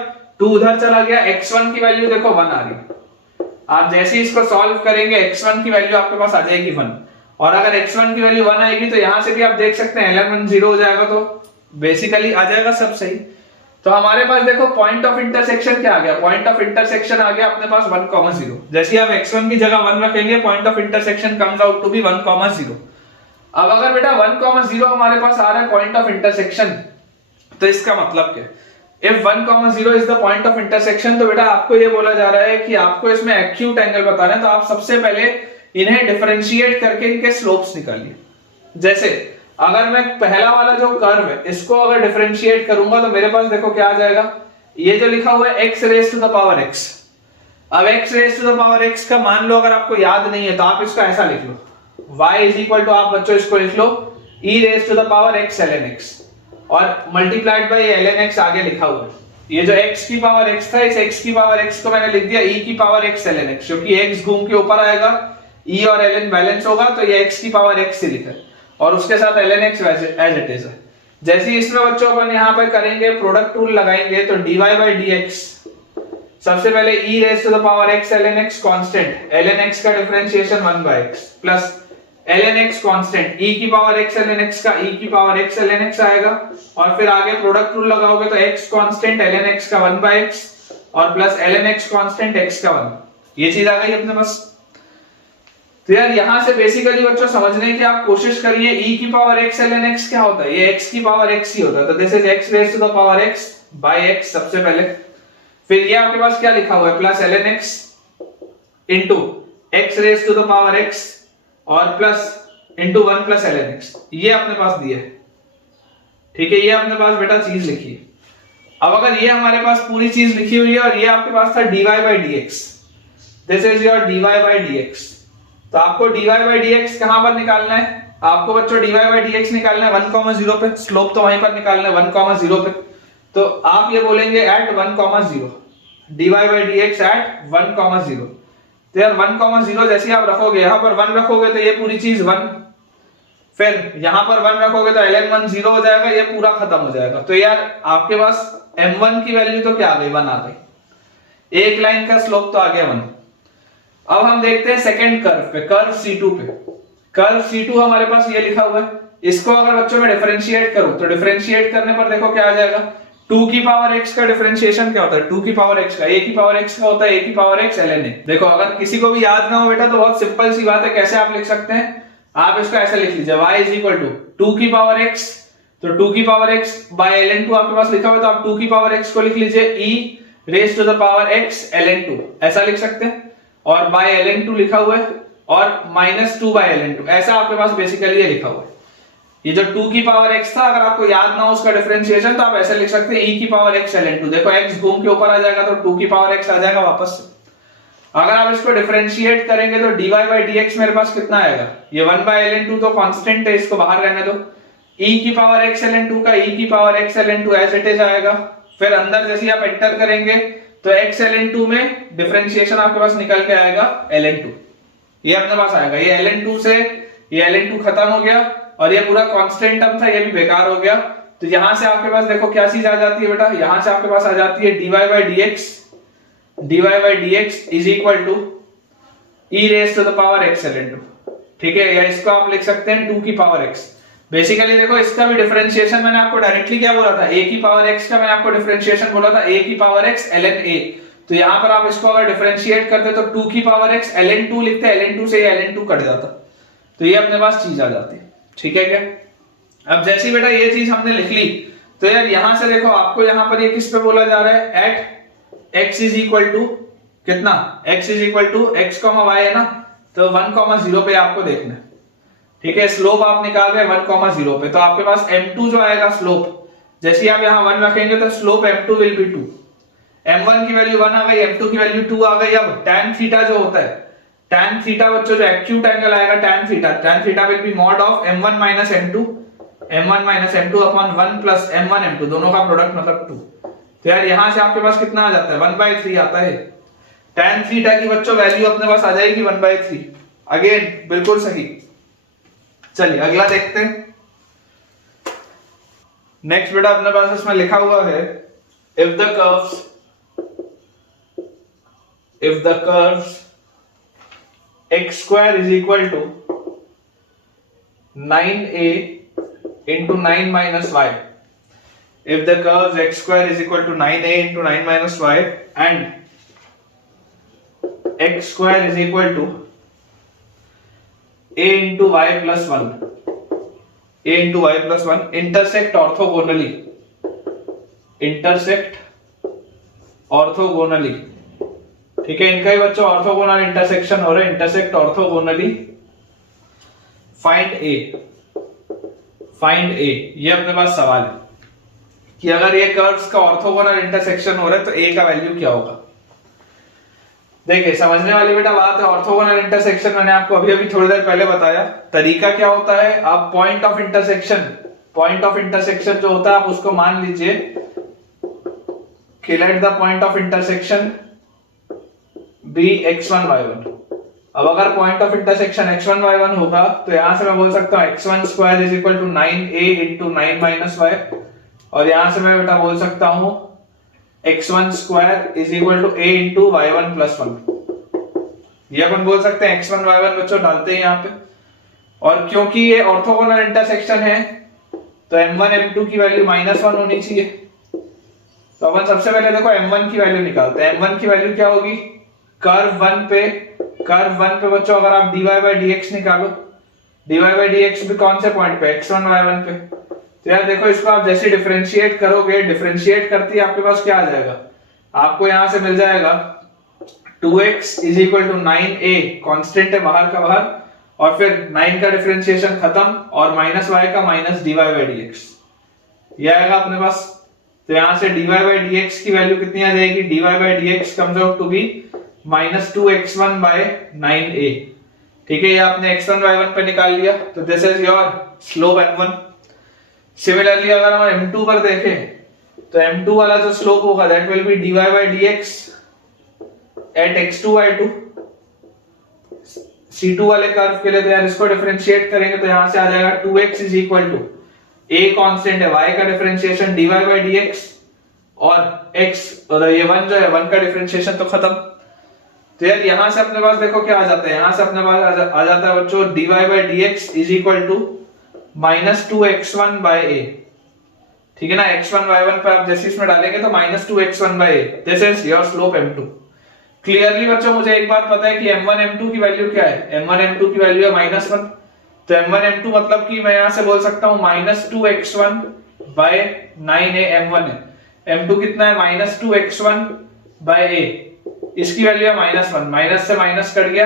2 उधर चला गया, x1 की वैल्यू देखो 1 आ रही। आप जैसे ही इसको सॉल्व करेंगे x1 की वैल्यू आपके पास आ जाएगी 1, और अगर x1 की वैल्यू 1 आएगी तो यहां से भी आप देख सकते हैं ln 1 0 हो जाएगा, तो बेसिकली आ जाएगा सब सही। तो हमारे पास देखो पॉइंट ऑफ इंटरसेक्शन क्या आ गया? पॉइंट ऑफ इंटरसेक्शन आ गया अपने पास 1, 0। जैसे ही आप x1 की जगह 1 रखेंगे point of intersection comes out to be 1, 0। अब अगर बेटा 1, 0 हमारे पास आ रहा है पॉइंट ऑफ इंटरसेक्शन, तो इसका मतलब क्या? If 1, 0 is the point of intersection, तो बेटा आपको ये बोला जा रहा है कि आपको इसमें एक्यूट एंगल बताना है, तो आप सबसे पहले इन्हें डिफरेंशिएट करके इनके स्लोप्स निकालिए। जैसे अगर मैं पहला वाला जो कर्व है इसको अगर डिफरेंशिएट करूंगा तो मेरे पास देखो क्या आ जाएगा, ये जो लिखा हुआ है x raise to the power x। अब x raise to the power x का मान लो अगर आपको याद नहीं है तो आप इसको ऐसा लिख लो, y इज इक्वल टू, आप बच्चों इसको लिख लो e raise to the power x ln x, और मल्टीप्लाइड बाय ln x आगे लिखा हुआ है। ये जो x की पावर x था, इस x की पावर x को मैंने लिख दिया e की पावर x ln x, क्योंकि x घूम के ऊपर आएगा, e और ln बैलेंस होगा, तो ये x की पावर x से लिखा है और उसके साथ ln x as it is है। जैसे ही इसमें बच्चों अपन यहाँ पे करेंगे प्रोडक्ट रूल लगाएंगे तो dy by dx, सबसे पहले e raise to the power x ln x constant, ln x का differentiation 1 by x plus ln x constant, e की पावर x ln x का e की पावर x ln x आएगा, और फिर आगे प्रोडक्ट रूल लगाओगे तो x कांस्टेंट ln x का 1 by x और plus ln x constant x का 1। ये चीज आ गई अपने पास। तो यार यहां से बेसिकली बच्चों समझने की आप कोशिश करिए, e की पावर x ln x क्या होता है? ये x की पावर x ही होता है, तो this is x raise to the power x by x सबसे पहले। फिर ये आपके पास क्या लिखा हुआ है, plus ln x into x raise to the power x और plus into 1 plus ln x, ये अपने पास दिया है। ठीक है, ये अपने पास बेटा चीज लिखी है। अब अगर ये हमारे पास पूरी चीज लिखी हुई है और ये आपके पास था dy by dx, this is your dy by dx, तो आपको dy by dx कहां पर निकालना है, आपको बच्चों dy by dx निकालना है 1,0 पे, स्लोप तो वहीं पर निकालना है 1,0 पे। तो आप ये बोलेंगे at 1,0, dy by dx at 1,0। तो यार 1,0 जैसे आप रखोगे, यहां पर 1 रखोगे तो ये पूरी चीज 1, फिर यहां पर 1 रखोगे तो ln1 0 हो जाएगा, ये पूरा खत्म हो जाएगा। तो यार आपके पास m1 की वैल्यू तो क्या आ गई, 1 आ गई, एक लाइन का स्लोप तो आ गया 1। अब हम देखते हैं सेकंड कर्व पे, कर्व C2 पे। कर्व C2 हमारे पास ये लिखा हुआ है, इसको अगर बच्चों में डिफरेंशिएट करूं तो डिफरेंशिएट करने पर देखो क्या आ जाएगा, 2 की पावर x का डिफरेंशिएशन क्या होता है, 2 की पावर x का, a की पावर x का होता है a की पावर x ln a। देखो अगर किसी को भी याद ना हो बेटा तो बहुत सिंपल सी बात है, कैसे आप लिख सकते हैं, आप इसको ऐसे लिख लीजिए y इज इक्वल टू 2 की पावर x, तो 2 की पावर x बाय ln2 आपके पास लिखा हुआ है, तो आप 2 की पावर x को लिख लीजिए e raise to the power x ln2, ऐसा लिख सकते हैं, और बाय ln2 लिखा हुआ है और -2 बाय ln2, ऐसा आपके पास बेसिकली ये लिखा हुआ है। ये जो 2 की पावर x था, अगर आपको याद ना हो उसका डिफरेंशिएशन, तो आप ऐसे लिख सकते हैं e की पावर x ln2। देखो x घूम के ऊपर आ जाएगा तो 2 की पावर x आ जाएगा वापस से। अगर आप इसको डिफरेंशिएट करेंगे तो dy by dx मेरे पास कितना आएगा, ये 1 by ln2 तो कांस्टेंट है, इसको बाहर रहने दो, e की पावर x ln2 का e की power x ln2 as it is आएगा। फिर अंदर जैसे आप एंटर करेंगे तो x ln2 में डिफरेंशिएशन आपके पास निकल के आएगा ln2, ये अपने पास आएगा। ये ln2 से ये ln2 खत्म हो गया और ये पूरा कांस्टेंट टर्म था, ये भी बेकार हो गया। तो यहां से आपके पास देखो क्या चीज आ जाती है बेटा, यहां से आपके पास आ जाती है dy by dx is equal to e raise to the power x ln2। ठीक है, या इसको आप लिख सकते हैं 2 की पावर x। बेसिकली देखो इसका भी डिफरेंशिएशन मैंने आपको डायरेक्टली क्या बोला था, a की पावर x का मैंने आपको डिफरेंशिएशन बोला था a की पावर x ln a। तो यहां पर आप इसको अगर डिफरेंशिएट करते तो 2 की पावर x ln2 लिखते, ln2 से ये ln2 कट जाता, तो ये अपने पास चीज आ जाती है। ठीक है क्या, अब जैसी बेटा ये चीज हमने लिख ली, तो यार यहां से देखो आपको यहां पर ये किस पे बोला जा रहा है, at x is equal to कितना, x is equal to x, y है ना, तो 1,0 पे आपको देखना है। ठीक है, स्लोप आप निकाल रहे हैं 1,0 पे, तो आपके पास m2 जो आएगा स्लोप, जैसे आप यहां 1 रखेंगे तो slope m2 will be 2, m1 की वैल्यू 1 आ गई, m2 की वैल्यू 2 आ गई। अब tan थीटा जो होता है, tan थीटा बच्चों जो एक्यूट एंगल आएगा tan theta will be mod of m1 minus m2 upon 1 plus m1 m2, दोनों का प्रोडक्ट मतलब 2। तो यार यहां से आपके पास कितना आ जाता है, 1/3 आता है। tan थीटा की बच्चों वैल्यू अपने पास आ जाएगी 1/3, अगेन बिल्कुल सही। चलिए अगला देखते हैं। नेक्स्ट बेटा अपने पास इसमें लिखा हुआ है, if the curves x square is equal to 9a into 9 minus y. If the curves x square is equal to 9a into 9 minus y and x square is equal to a into y plus 1, a into y plus 1 intersect orthogonally, ठीक है, इनका ही बच्चों orthogonal intersection हो रहा है, intersect orthogonally, find ए। ये अपने पास सवाल है कि अगर ये कर्व्स का ऑर्थोगोनल इंटरसेक्शन हो रहा है तो ए का वैल्यू क्या होगा। देखिए समझने वाली बेटा बात है, ऑर्थोगोनल इंटरसेक्शन मैंने आपको अभी अभी थोड़ी देर पहले बताया। तरीका क्या होता है, आप पॉइंट ऑफ इंटरसेक्शन जो होता है आप उसको मान लीजिए कि let the point of intersection be x1 y1। अब अगर point of intersection x1 y1 होगा तो यहां से मैं बोल सकता हूं x1 square is equal to 9a into 9 minus y, और यहां से मैं बेटा बोल सकता हूं x1 square is equal to a into y1 plus 1। ये अपन बोल सकते हैं x1 y1 बच्चों डालते हैं यहां पे, और क्योंकि ये ऑर्थोगोनल इंटरसेक्शन है तो m1 m2 की वैल्यू -1 होनी चाहिए। तो अपन सबसे पहले देखो m1 की वैल्यू निकालते हैं। m1 की वैल्यू क्या होगी, कर्व 1 पे बच्चों अगर आप dy by dx निकालो, dy by dx भी कौन से पॉइंट पे, x1 y1 पे। तो यार देखो इसको आप जैसे डिफरेंशिएट करोगे, डिफरेंशिएट करते ही आपके पास क्या आ जाएगा, आपको यहां से मिल जाएगा 2x is equal to 9a, constant है बाहर का बाहर, और फिर 9 का डिफरेंशिएशन खत्म और माइनस y का माइनस dy बाई dx, ये आएगा अपने पास। तो यहां से dy बाई dx की वैल्यू कितनी आ जाएगी, dy by dx comes out to be minus 2x1 by 9a। ठीक है, ये आपने x1 y1 पे निकाल लिया, तो this is your slope m1। Similarly अगर हम m2 पर देखें तो m2 वाला जो स्लोप होगा that will be dy by dx at x2 y2। C2 वाले कर्व के लिए तो यार इसको डिफरेंशिएट करेंगे तो यहां से आ जाएगा 2x is equal to a constant है, y का डिफरेंशिएशन dy बाई dx और x, और ये 1 जो है 1 का डिफरेंशिएशन तो खत्म। तो यार यहां से अपने पास देखो क्या आ जाता है, यहां से अपने पास आ जाता है बच्चों dy by dx is equal to minus 2x1 by a। ठीक है ना, x1 y1 पे आप जैसे इसमें डालेंगे तो minus 2x1 by a, this is your slope m2। Clearly बच्चों मुझे एक बात पता है कि m1 m2 की वैल्यू क्या है, m1 m2 की वैल्यू है -1। तो m1 m2 मतलब कि मैं यहां से बोल सकता हूं -2x1 बाय 9a m1 है, m2 कितना है -2x1 बाय a, इसकी वैल्यू है -1, माइनस से माइनस कट गया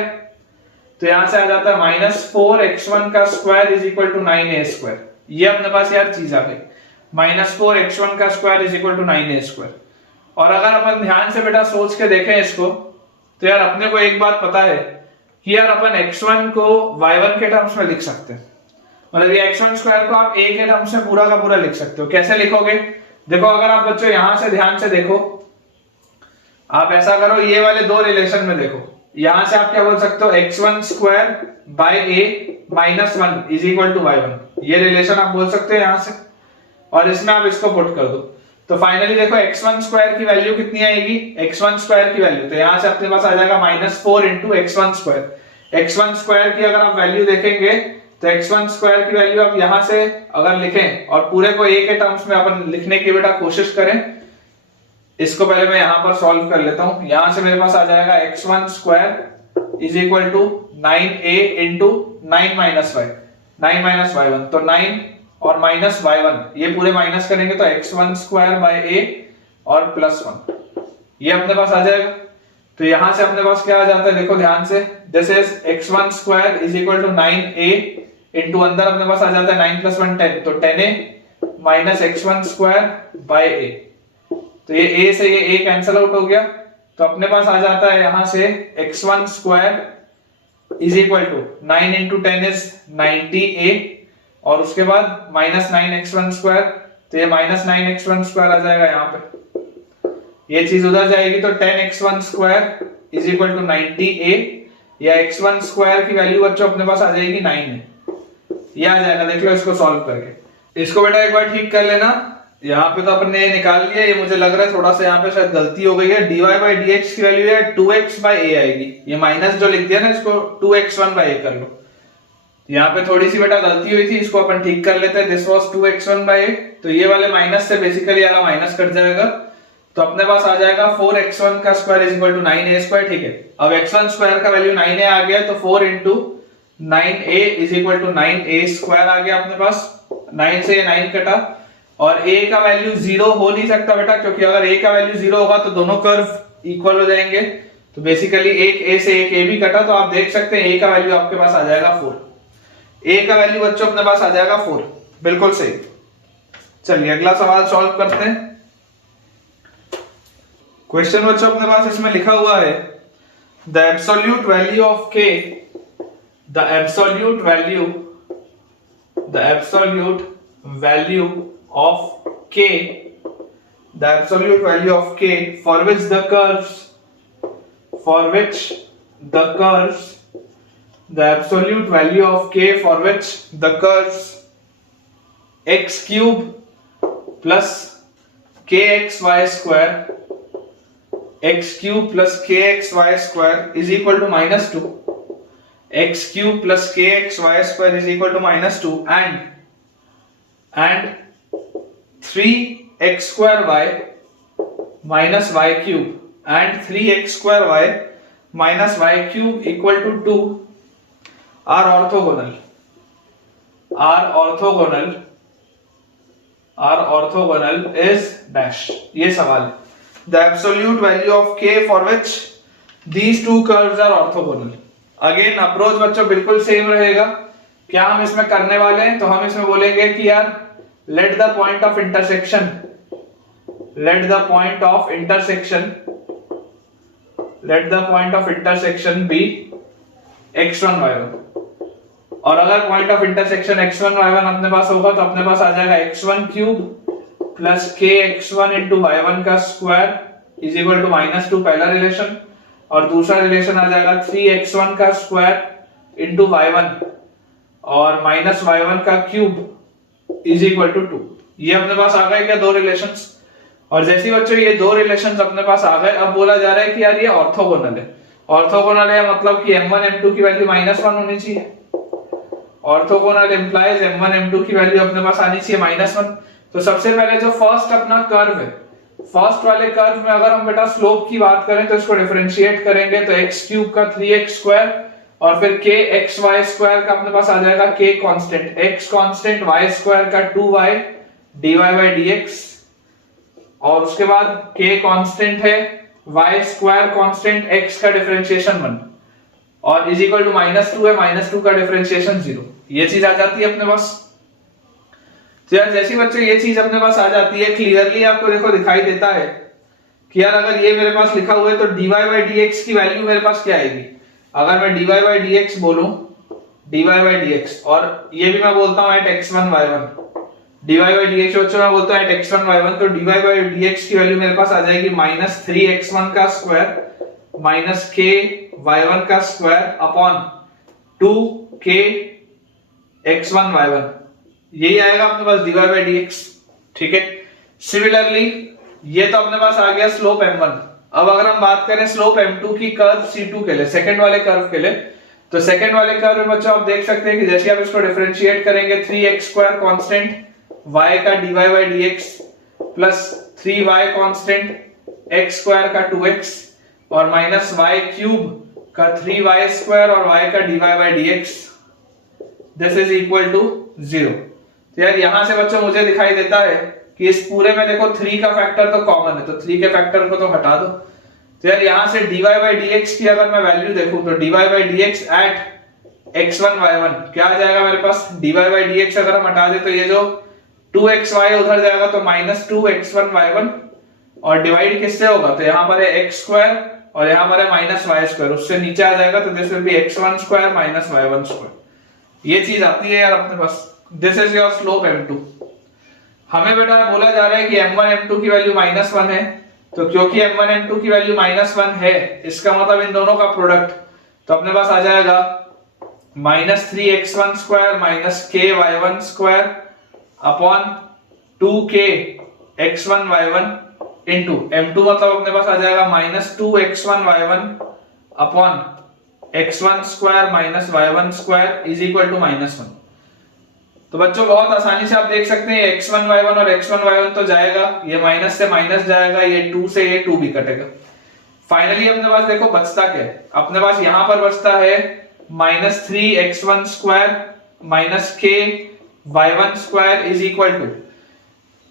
तो यहां से आ जाता है -4x1 का square is equal to 9a square. ये अपने पास यार चीज आ गई, -4x1 का square is equal to 9a square. और अगर अपन ध्यान से बेटा सोच के देखें इसको तो यार अपने को एक बात पता है कि यार अपन x1 को y1 के टर्म्स में लिख सकते हैं, मतलब ये x1 स्क्वायर को आप a के टर्म्स में पूरा का पूरा लिख सकते हो। कैसे लिखोगे, देखो अगर आप बच्चों यहां से ध्यान से देखो, आप ऐसा करो, ये वाले दो रिलेशन में देखो, यहां से आप क्या बोल सकते हो x1 square by a minus 1 is equal to y1, ये रिलेशन आप बोल सकते हो यहां से, और इसमें आप इसको पुट कर दो तो फाइनली देखो x1 स्क्वायर की वैल्यू कितनी आएगी, x1 स्क्वायर की वैल्यू तो यहां से अपने पास आ जाएगा -4 into x1 square. x1 square की अगर आप वैल्यू देखेंगे तो x1 स्क्वायर की वैल्यू आप यहां से अगर लिखें और पूरे को a के टर्म्स में अपन लिखने की बेटा कोशिश करें, इसको पहले मैं यहां पर सॉल्व कर लेता हूं। यहां से मेरे पास आ जाएगा x1 square is equal to 9a into 9 minus y, 9 minus y1, तो 9 और माइनस y1, ये पूरे माइनस करेंगे तो x1 स्क्वायर बाय a और +1, ये अपने पास आ जाएगा। तो यहां से अपने पास क्या आ जाता है, देखो ध्यान से, this is x1 square is equal to 9a into अंदर अपने पास आ जाता है 9 + 1 10, तो 10a minus x1 square by a, तो ये a से ये a कैंसिल आउट हो गया, तो अपने पास आ जाता है यहां से x1 square is equal to 9 into 10 is 90a और उसके बाद -9x1 स्क्वायर, तो ये -9x1 स्क्वायर आ जाएगा यहाँ पे, ये चीज उधर जाएगी तो 10x1 square is equal to 90a, या x1 स्क्वायर की वैल्यू बच्चों अपने पास आ जाएगी 9 है, ये आ जाएगा। देख लो इसको सॉल्व करके, इसको बेटा एक बार ठीक कर लेना। यहाँ पे तो अपन ने निकाल लिया, ये मुझे लग रहा है थोड़ा सा यहाँ पे शायद गलती हो गई है, dy बाई dx की वैल्यू है 2x बाई a आएगी, ये माइनस जो लिख दिया ना इसको 2x1 बाई a कर लो, यहाँ पे थोड़ी सी बेटा गलती हुई थी, इसको अपन ठीक कर लेते हैं। This was 2x1 by a, तो ये वाले माइनस से बेसिकली वाला माइनस कट जाएगा, तो अपने पास आ जाएगा 4x1 का square is equal to 9a square. ठीक है, अब x1 स्क्वायर का वैल्यू 9a आ गया, तो 4 into 9a is equal to 9a square आ गया अपने पास, 9 से 9 कटा, और a का वैल्यू 0 हो नहीं सकता बेटा, क्योंकि अगर a का वैल्यू 0 होगा तो दोनों कर्व इक्वल हो जाएंगे, तो बेसिकली एक a से एक a भी कटा, तो आप देख सकते हैं a का वैल्यू आपके पास आ जाएगा 4, a का वैल्यू बच्चों अपने पास आ जाएगा 4, बिल्कुल सही। चलिए अगला सवाल सॉल्व करते हैं। क्वेश्चन बच्चों अपने पास इसमें लिखा हुआ है the absolute value of k, the absolute value of k, the absolute value of k for which the curves the absolute value of k for which the curves x cube plus kxy square is equal to -2, x cube plus kxy square is equal to -2 and 3x square y minus y cube and 3x square y minus y cube equal to 2 are orthogonal is dash, ये सवाल है। the absolute value of k for which these two curves are orthogonal. Again approach बच्चों बिल्कुल same रहेगा. क्या हम इसमें करने वाले हैं, तो हम इसमें बोलेंगे कि यार let the point of intersection be x1 y1. और अगर point of intersection x1 y1 अपने पास होगा तो अपने पास आ जाएगा x1 cube plus kx1 into y1 का स्क्वायर इज इक्वल टू -2 पहला रिलेशन, और दूसरा रिलेशन आ जाएगा 3x1 का स्क्वायर इंटू y1 और माइनस y1 का क्यूब इज इक्वल टू 2. ये अपने पास आ गए क्या दो रिलेशंस. और जैसे ही बच्चों ये दो रिलेशंस अपने पास आ गए, अब बोला जा रहा है कि यार ये ऑर्थोगोनल है. ऑर्थोगोनल है मतलब कि m1 m2 की वैल्यू -1 होनी चाहिए. ऑर्थोगोनल इंप्लाइज m1 m2 की वैल्यू अपने पास आनी चाहिए -1. तो सबसे पहले जो फर्स्ट अपना कर्व है, फर्स्ट वाले कर्व में अगर हम बेटा स्लोप की बात करें तो इसको डिफरेंशिएट करेंगे तो x क्यूब का 3x स्क्वायर और फिर kxy स्क्वायर का अपने पास आ जाएगा k constant, x constant, y square का 2y dy by dx, और उसके बाद k कांस्टेंट है, y स्क्वायर कांस्टेंट, x का डिफरेंशिएशन 1 और इज इक्वल टू -2 है, -2 का डिफरेंशिएशन 0. ये चीज आ जाती है अपने पास. तो यार जैसी बच्चों ये चीज अपने पास आ जाती है, क्लियरली आपको देखो दिखाई देता है कि यार अगर ये मेरे पास लिखा हुआ है तो dy by dx की वैल्यू मेरे पास क्या आएगी. अगर मैं dy by dx बोलूं, dy by dx, और ये भी मैं बोलता हूं at x1 y1, dy by dx बच्चों मैं बोलता हूं at x1 y1, तो dy by dx की वैल्यू मेरे पास आ जाएगी -3x1 का स्क्वायर माइनस k y1 का square upon 2k x1 y1. यही आएगा अपने पास dy by dx. ठीक है. सिमिलरली ये तो अपने पास आ गया स्लोप m1. अब अगर हम बात करें स्लोप m2 की कर्व c2 के लिए, सेकंड वाले कर्व के लिए, तो सेकंड वाले कर्व में बच्चों आप देख सकते हैं कि जैसे आप इसको डिफरेंशिएट करेंगे 3x स्क्वायर कांस्टेंट y का dy by dx plus 3y constant x square का 2x और माइनस y क्यूब का 3y स्क्वायर और y का dy by dx, this is equal to 0. तो यार यहां से बच्चों मुझे दिखाई देता है कि इस पूरे में देखो 3 का फैक्टर तो कॉमन है, तो 3 के फैक्टर को तो हटा दो. तो यार यहां से dy by dx की अगर मैं वैल्यू देखूं तो dy by dx at x1 y1 क्या आ जाएगा मेरे पास. dy by dx अगर हम हटा दे तो ये जो 2xy उधर जाएगा तो -2x1 y1 और डिवाइड किससे होगा, तो यहां पर है x स्क्वायर और यहां पर है -y स्क्वायर, उससे नीचे आ जाएगा तो this will be x1 square minus y1 square. ये चीज आती है यार अपने पास. This is your slope m2. हमें बेटा बोला जा रहा है कि m1 m2 की वैल्यू -1 है, तो क्योंकि m1 m2 की वैल्यू -1 है, इसका मतलब इन दोनों का प्रोडक्ट, तो अपने पास आ जाएगा -3x1 square minus k y1 square upon 2k x1 y1 into m2 मतलब अपने पास आ जाएगा -2x1 y1 अपॉन x1 square minus y1 square is equal to -1. तो बच्चों बहुत आसानी से आप देख सकते हैं x1 y1 और x1 y1 तो जाएगा, ये माइनस से माइनस जाएगा, ये 2 से ये 2 भी कटेगा. फाइनली अपने पास देखो बचता क्या है, अपने पास यहां पर बचता है -3x1 square minus k y1 square is equal to,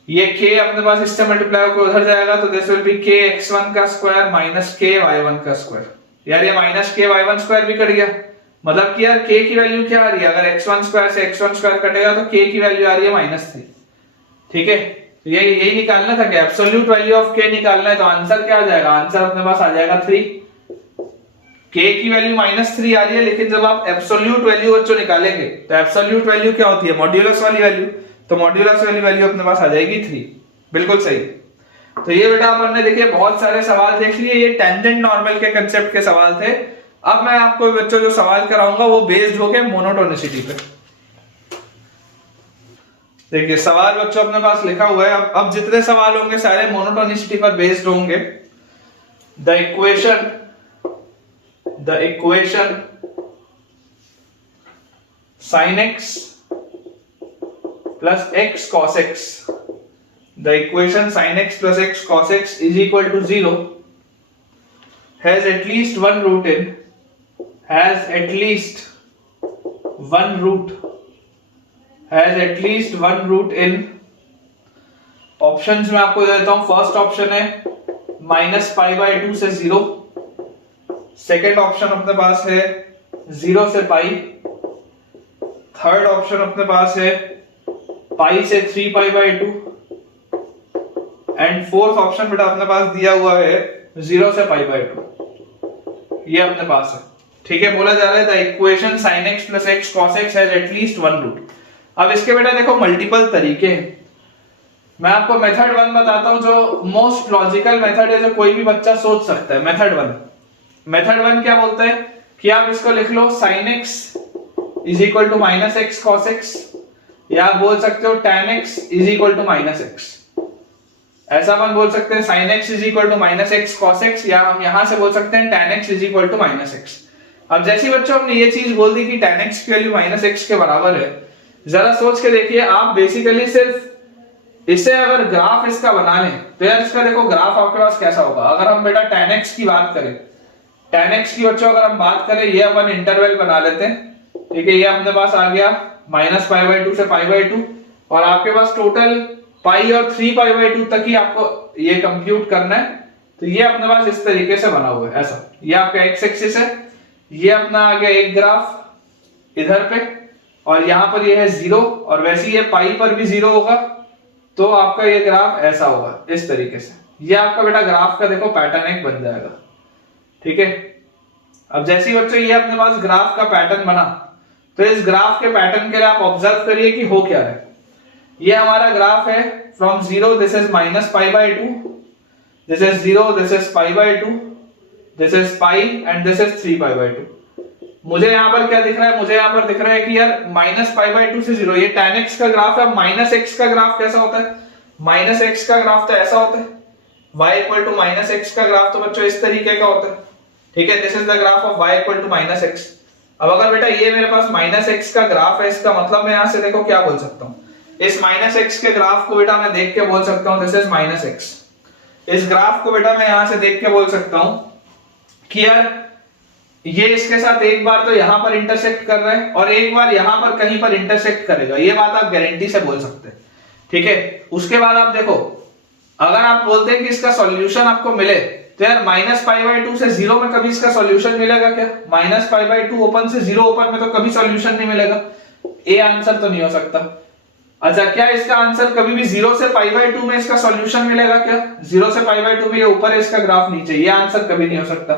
ये k अपने पास इससे मल्टीप्लाई होकर उधर जाएगा तो this will B k x1 का स्क्वायर माइनस k y1 का स्क्वायर. यार ये माइनस k y1 स्क्वायर भी कट गया, मतलब कि यार k की वैल्यू क्या आ रही है, अगर x1 स्क्वायर से x1 स्क्वायर कटेगा तो k की वैल्यू आ रही है -3. ठीक है. तो यही निकालना था कि एब्सोल्यूट वैल्यू ऑफ k निकालना है, तो आंसर क्या आ जाएगा, आंसर अपने पास आ जाएगा 3. k की वैल्यू -3 आ रही है, लेकिन जब आप एब्सोल्यूट वैल्यू बच्चों निकालेंगे तो एब्सोल्यूट वैल्यू क्या होती है, मॉड्यूलस वाली वैल्यू, तो मॉड्यूलस वाली वैल्यू अपने पास आ जाएगी 3. बिल्कुल सही. तो ये बेटा अपन ने देखिए बहुत सारे सवाल देख लिए, ये टेंजेंट नॉर्मल के कांसेप्ट के सवाल थे. अब मैं आपको बच्चों जो सवाल कराऊंगा वो बेस्ड होके मोनोटोनिसिटी पे. देखिए सवाल बच्चों अपने पास लिखा हुआ है, अब जितने सवाल होंगे सारे मोनोटोनिसिटी पर बेस्ड होंगे. The equation sin x plus x cos x, the equation sin x plus x cos x is equal to 0 has at least one root in options में आपको देता हूं. फर्स्ट ऑप्शन है माइनस पाई बाय 2 से 0। Second option अपने पास है 0 से पाई। Third option अपने पास है पाई से 3 पाई बाय 2। एंड फोर्थ ऑप्शन बेटा अपने पास दिया हुआ है 0 से पाई बाय 2। ये अपने पास है। ठीक है, बोला जा रहा है the equation sin x plus x cos x has at least one root। अब इसके बेटा देखो मल्टीपल तरीके हैं। मैं आपको मेथड 1 बताता हूं जो मोस्ट लॉजिकल मेथड है जो कोई भी बच्चा सोच सकता है। मेथड 1 क्या बोलता है कि आप इसको लिख लो sin x is equal to minus x cos x, या आप बोल सकते हो tan x is equal to minus x. ऐसा अपन बोल सकते हैं sin x is equal to minus x cos x, या हम यहां से बोल सकते हैं tan x is equal to minus x. अब जैसे बच्चों हमने ये चीज बोल दी कि tan x की वैल्यू माइनस एक्स के बराबर है, जरा सोच के देखिए आप बेसिकली सिर्फ इसे अगर ग्राफ इसका बना लें तो यार इसका देखो ग्राफ आपके पास कैसा होगा। अगर हम बेटा tan x की बात करें, tan x की बच्चों अगर हम बात करें, ये अपन इंटरवल बना लेते हैं। ठीक है, ये अपने पास आ गया माइनस पाई बाय 2 से पाई बाय 2, और आपके पास टोटल पाई और 3 पाई बाय 2 तक ही आपको ये कंप्यूट करना है। तो ये अपने पास इस तरीके से बना हुआ है ऐसा। ये आपका एक्स एक्सिस है, ये अपना आ गया एक ग्राफ इधर पे, और यहां पर ये है 0, और वैसे ही ये पाई पर भी 0 होगा, तो आपका ये ग्राफ ऐसा होगा इस तरीके से। ये आपका बेटा ग्राफ का देखो पैटर्न एक बन जाएगा। ठीक है, अब जैसे ही बच्चों ये अपने पास ग्राफ का पैटर्न बना, तो इस ग्राफ के पैटर्न के लिए आप ऑब्जर्व करिए कि हो क्या रहा है। ये हमारा ग्राफ है from 0 this is minus pi by 2, this is 0, this is pi by 2, this is pi, and this is 3 pi by 2। मुझे यहाँ पर क्या दिख रहा है, मुझे यहाँ पर दिख रहा है कि यार माइनस पाई बाय 2 से 0 ये tan x का ग्राफ है। माइनस एक्स का ग्राफ कैसा होता है, माइनस एक्स का ग्राफ तो ऐसा होता है, y equal to minus x का ग्राफ तो बच्चों इस तरीके का होता है। ठीक है, this is the graph of y equal to minus x. अब अगर बेटा ये मेरे पास माइनस एक्स का ग्राफ है, इसका मतलब मैं यहाँ से देखो क्या बोल सकता हूँ, इस माइनस एक्स के ग्राफ को बेटा मैं देख के बोल सकता हूँ दिस इज माइनस एक्स। इस ग्राफ को बेटा मैं यहां से देख के बोल सकता हूं कि यार ये इसके साथ एक बार तो यहां पर इंटरसेक्ट कर रहा है और एक बार यहां पर कहीं पर इंटरसेक्ट करेगा। ये बात आप गारंटी से बोल सकते हैं। ठीक है, उसके बाद आप देखो अगर आप बोलते हैं कि इसका सॉल्यूशन आपको मिले, तो यार माइनस पाई बाय 2 से 0 में कभी इसका सॉल्यूशन मिलेगा क्या? माइनस पाई बाय 2 ओपन से 0 ओपन में तो कभी सॉल्यूशन नहीं मिलेगा। ए आंसर तो नहीं हो सकता। अच्छा, क्या इसका आंसर कभी भी 0 से पाई बाय 2 में इसका सॉल्यूशन मिलेगा क्या? 0 से पाई बाय 2 में ये ऊपर है, इसका ग्राफ नीचे, ये आंसर कभी नहीं हो सकता।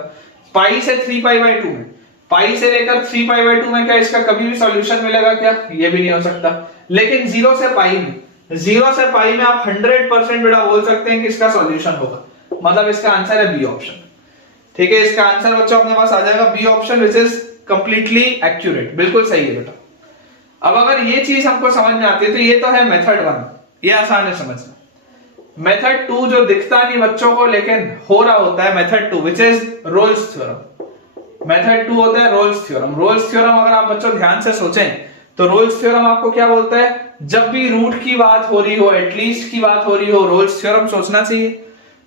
पाई से 3 पाई बाय 2 में, पाई से लेकर 3 पाई बाय 2 में क्या इसका कभी भी सॉल्यूशन मिलेगा क्या? ये भी नहीं हो सकता। लेकिन 0 से पाई में, 0 से पाई में आप 100% बेटा बोल सकते हैं कि इसका सॉल्यूशन होगा। मतलब इसका आंसर है बी ऑप्शन। ठीक है, इसका आंसर बच्चों अपने पास आ जाएगा B option, which is completely accurate, बिल्कुल सही है बेटा। अब अगर ये चीज हमको समझ में आती है तो ये तो है मेथड 1, ये आसान है समझना। मेथड 2 जो दिखता नहीं बच्चों को लेकिन हो रहा होता है method 2, which is Rolle's theorem. Method 2 होता है रोल्स थ्योरम। रोल्स थ्योरम अगर आप बच्चों ध्यान से सोचें तो रोल्स थ्योरम आपको क्या बोलता है? जब भी रूट की बात हो रही हो, एटलीस्ट की बात हो रही हो, रोल्स थ्योरम सोचना चाहिए।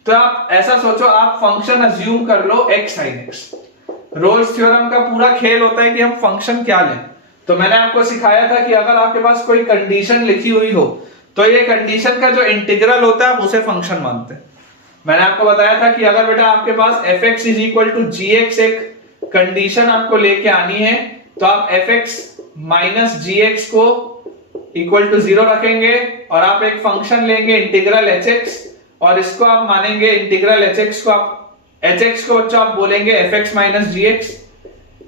तो आप ऐसा सोचो, आप फंक्शन अज्यूम कर लो x sin x। Rolle's theorem का पूरा खेल होता है कि हम फंक्शन क्या लें। तो मैंने आपको सिखाया था कि अगर आपके पास कोई कंडीशन लिखी हुई हो तो ये कंडीशन का जो इंटीग्रल होता है आप उसे फंक्शन मानते हैं। मैंने आपको बताया था कि अगर बेटा आपके पास fx is equal to gx एक कंडीशन आपको लेके आनी है, तो आप fx माइनस gx को इक्वल टू 0 रखेंगे और आप एक फंक्शन लेंगे इंटीग्रल hx, और इसको आप मानेंगे इंटीग्रल hx को, आप hx को बच्चों आप बोलेंगे fx माइनस gx।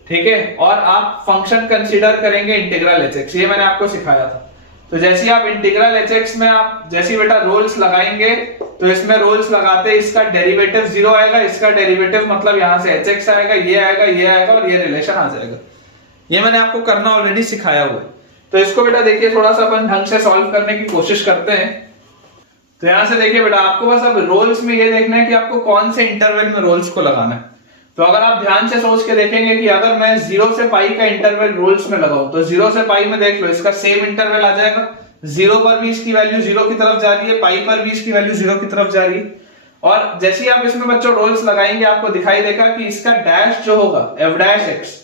ठीक है, और आप फंक्शन कंसीडर करेंगे इंटीग्रल hx। ये मैंने आपको सिखाया था। तो जैसे ही आप इंटीग्रल hx में आप जैसे बेटा रोल्स लगाएंगे, तो इसमें रोल्स लगाते इसका डेरिवेटिव 0 आएगा, इसका डेरिवेटिव मतलब यहां से hx आएगा, ये आएगा, ये आएगा और ये रिलेशन आ जाएगा। ये मैंने आपको करना ऑलरेडी सिखाया हुआ है। तो इसको बेटा देखिए थोड़ा सा अपन ढंग से सॉल्व करने की कोशिश करते हैं। तो यहां से देखिए बेटा आपको बस अब रोल्स में ये देखना है कि आपको कौन से इंटरवल में रोल्स को लगाना है। तो अगर आप ध्यान से सोच के देखेंगे कि अगर मैं 0 से पाई का इंटरवल रोल्स में लगाऊं, तो 0 से पाई में देख लो इसका सेम इंटरवल आ जाएगा। 0 पर भी इसकी वैल्यू 0 की तरफ जा रही है, पाई पर भी इसकी वैल्यू 0 की तरफ जा रही है। और जैसे ही आप इसमें बच्चों रोल्स लगाएंगे आपको दिखाई देगा कि इसका डैश जो होगा f डैश x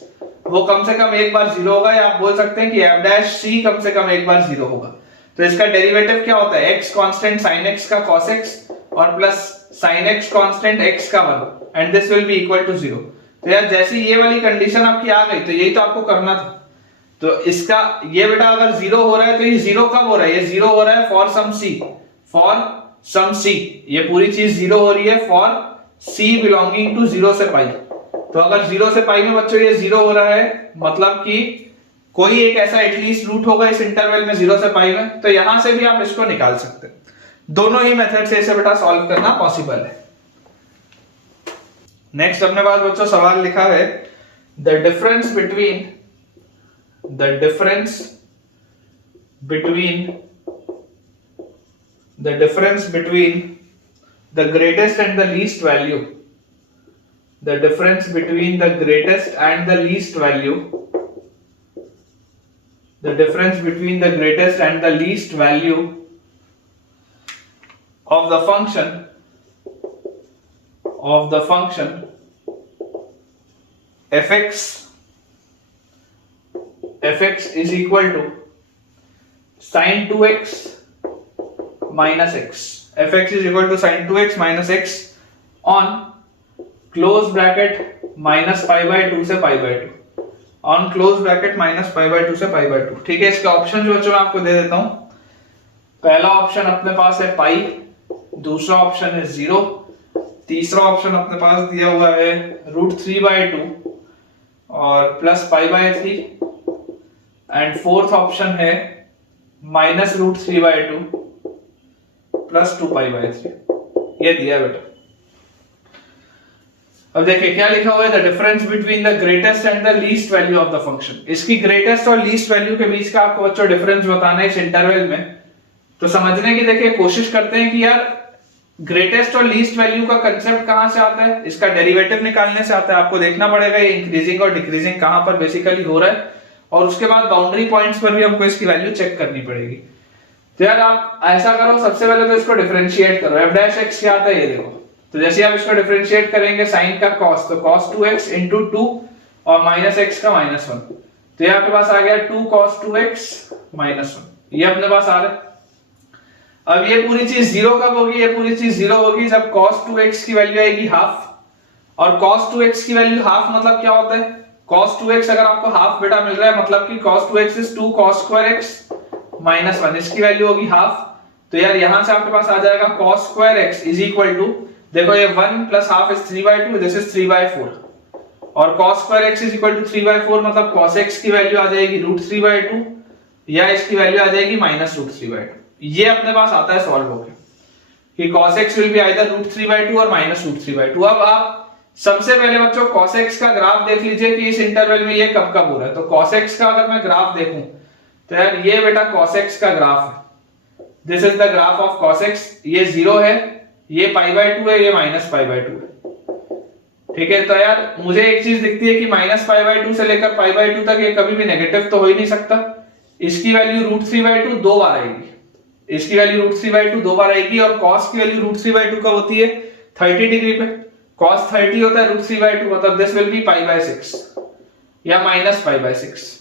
वो कम से कम एक बार 0 होगा, या आप बोल सकते हैं कि f डैश c कम से कम एक बार 0 होगा। तो इसका डेरिवेटिव क्या होता है? x कांस्टेंट sin x का cos x और plus sine x constant x का 1 and this will be equal to 0। तो यार जैसे ये वाली कंडीशन आपकी आ गई तो यही तो आपको करना था। तो इसका ये बेटा अगर 0 हो रहा है तो ये 0 कब हो रहा है? ये 0 हो रहा है for some c, for some c। ये पूरी चीज 0 हो रही है फॉर c बिलोंगिंग टू 0 से पाई। तो अगर 0 से पाई में बच्चों ये 0 हो रहा है मतलब कि कोई एक ऐसा एटलीस्ट रूट होगा इस इंटरवल में 0 से पाई में, तो यहां से भी आप इसको निकाल सकते हैं। दोनों ही मेथड से इसे बेटा सॉल्व करना पॉसिबल है। नेक्स्ट अपने पास बच्चों सवाल लिखा है the difference between the greatest and the least value, the difference between the greatest and the least value, the difference between the greatest and the least value of the function fx is equal to sin 2x minus x, fx is equal to sin 2x minus x on close bracket minus pi by 2 से pi by 2, on close bracket minus pi by 2 से pi by 2। ठीक है, इसके option जो बच्चों मैं आपको दे देता हूं। पहला ऑप्शन अपने पास है पाई, दूसरा ऑप्शन है 0, तीसरा ऑप्शन अपने पास दिया हुआ है √3/2 और plus pi by 3 and fourth option है -√3/2 प्लस 2π/3। ये दिया बेटा। अब देखिए क्या लिखा हुआ है, the difference between the greatest and the least value of the function. इसकी ग्रेटेस्ट और लीस्ट वैल्यू के बीच का आपको बच्चों डिफरेंस बताना है इस इंटरवल में। तो समझने की देखिए कोशिश करते हैं कि यार ग्रेटेस्ट और लीस्ट वैल्यू का कंसेप्ट कहां से आता है, इसका डेरिवेटिव निकालने से आता है। आपको देखना पड़ेगा ये इंक्रीजिंग और डिक्रीजिंग कहां पर बेसिकली हो रहा है, और उसके बाद बाउंड्री पॉइंट्स पर भी हमको इसकी वैल्यू चेक करनी पड़ेगी। तो यार आप ऐसा करो, सबसे पहले तो इसको डिफरेंशिएट करो। f' क्या आता है ये देखो। तो जैसे आप इसको डिफरेंशिएट करेंगे साइन का cos, तो cos 2x into 2 और -x का -1, तो ये आपके पास आ गया 2 cos 2x -1। ये अपने पास आ रहा है। अब ये पूरी चीज 0 कब होगी? ये पूरी चीज 0 होगी जब cos 2x की वैल्यू आएगी हाफ। और cos 2x की वैल्यू हाफ मतलब क्या होता है? cos 2x अगर आपको हाफ बेटा मिल रहा है मतलब कि cos 2x is 2 cos square x -1, इसकी वैल्यू होगी हाफ। तो यार यहां से आपके पास आ जाएगा cos square x is equal to, देखो ये 1 plus half is 3/2, this is 3/4 और cos square x is equal to 3/4 मतलब cos x की वैल्यू आ जाएगी √3/2 या इसकी वैल्यू आ जाएगी -√3/2। ये अपने पास आता है सॉल्व होके कि cos x will be either √3/2 और -√3/2। अब आप सबसे पहले बच्चों cos x का ग्राफ देख लीजिए कि इस इंटरवल में ये कब कब हो रहा है। तो cos x का अगर मैं ग्राफ देखूं तो यार ये बेटा cos x का ग्राफ है, this is the graph of cos x। ये 0 है, ये π/2 है, ये -π/2 है। ठीक है, तो यार मुझे एक चीज दिखती है कि -π/2 से लेकर π/2 तक ये कभी भी नेगेटिव तो हो ही नहीं सकता। इसकी वैल्यू √3/2 दो बार आएगी, इसकी वैल्यू √3/2 दो बार आएगी। और cos की वैल्यू √3/2 कब होती है? 30 डिग्री पे। cos 30 होता है √3/2 मतलब दिस विल बी π/6 या -π/6।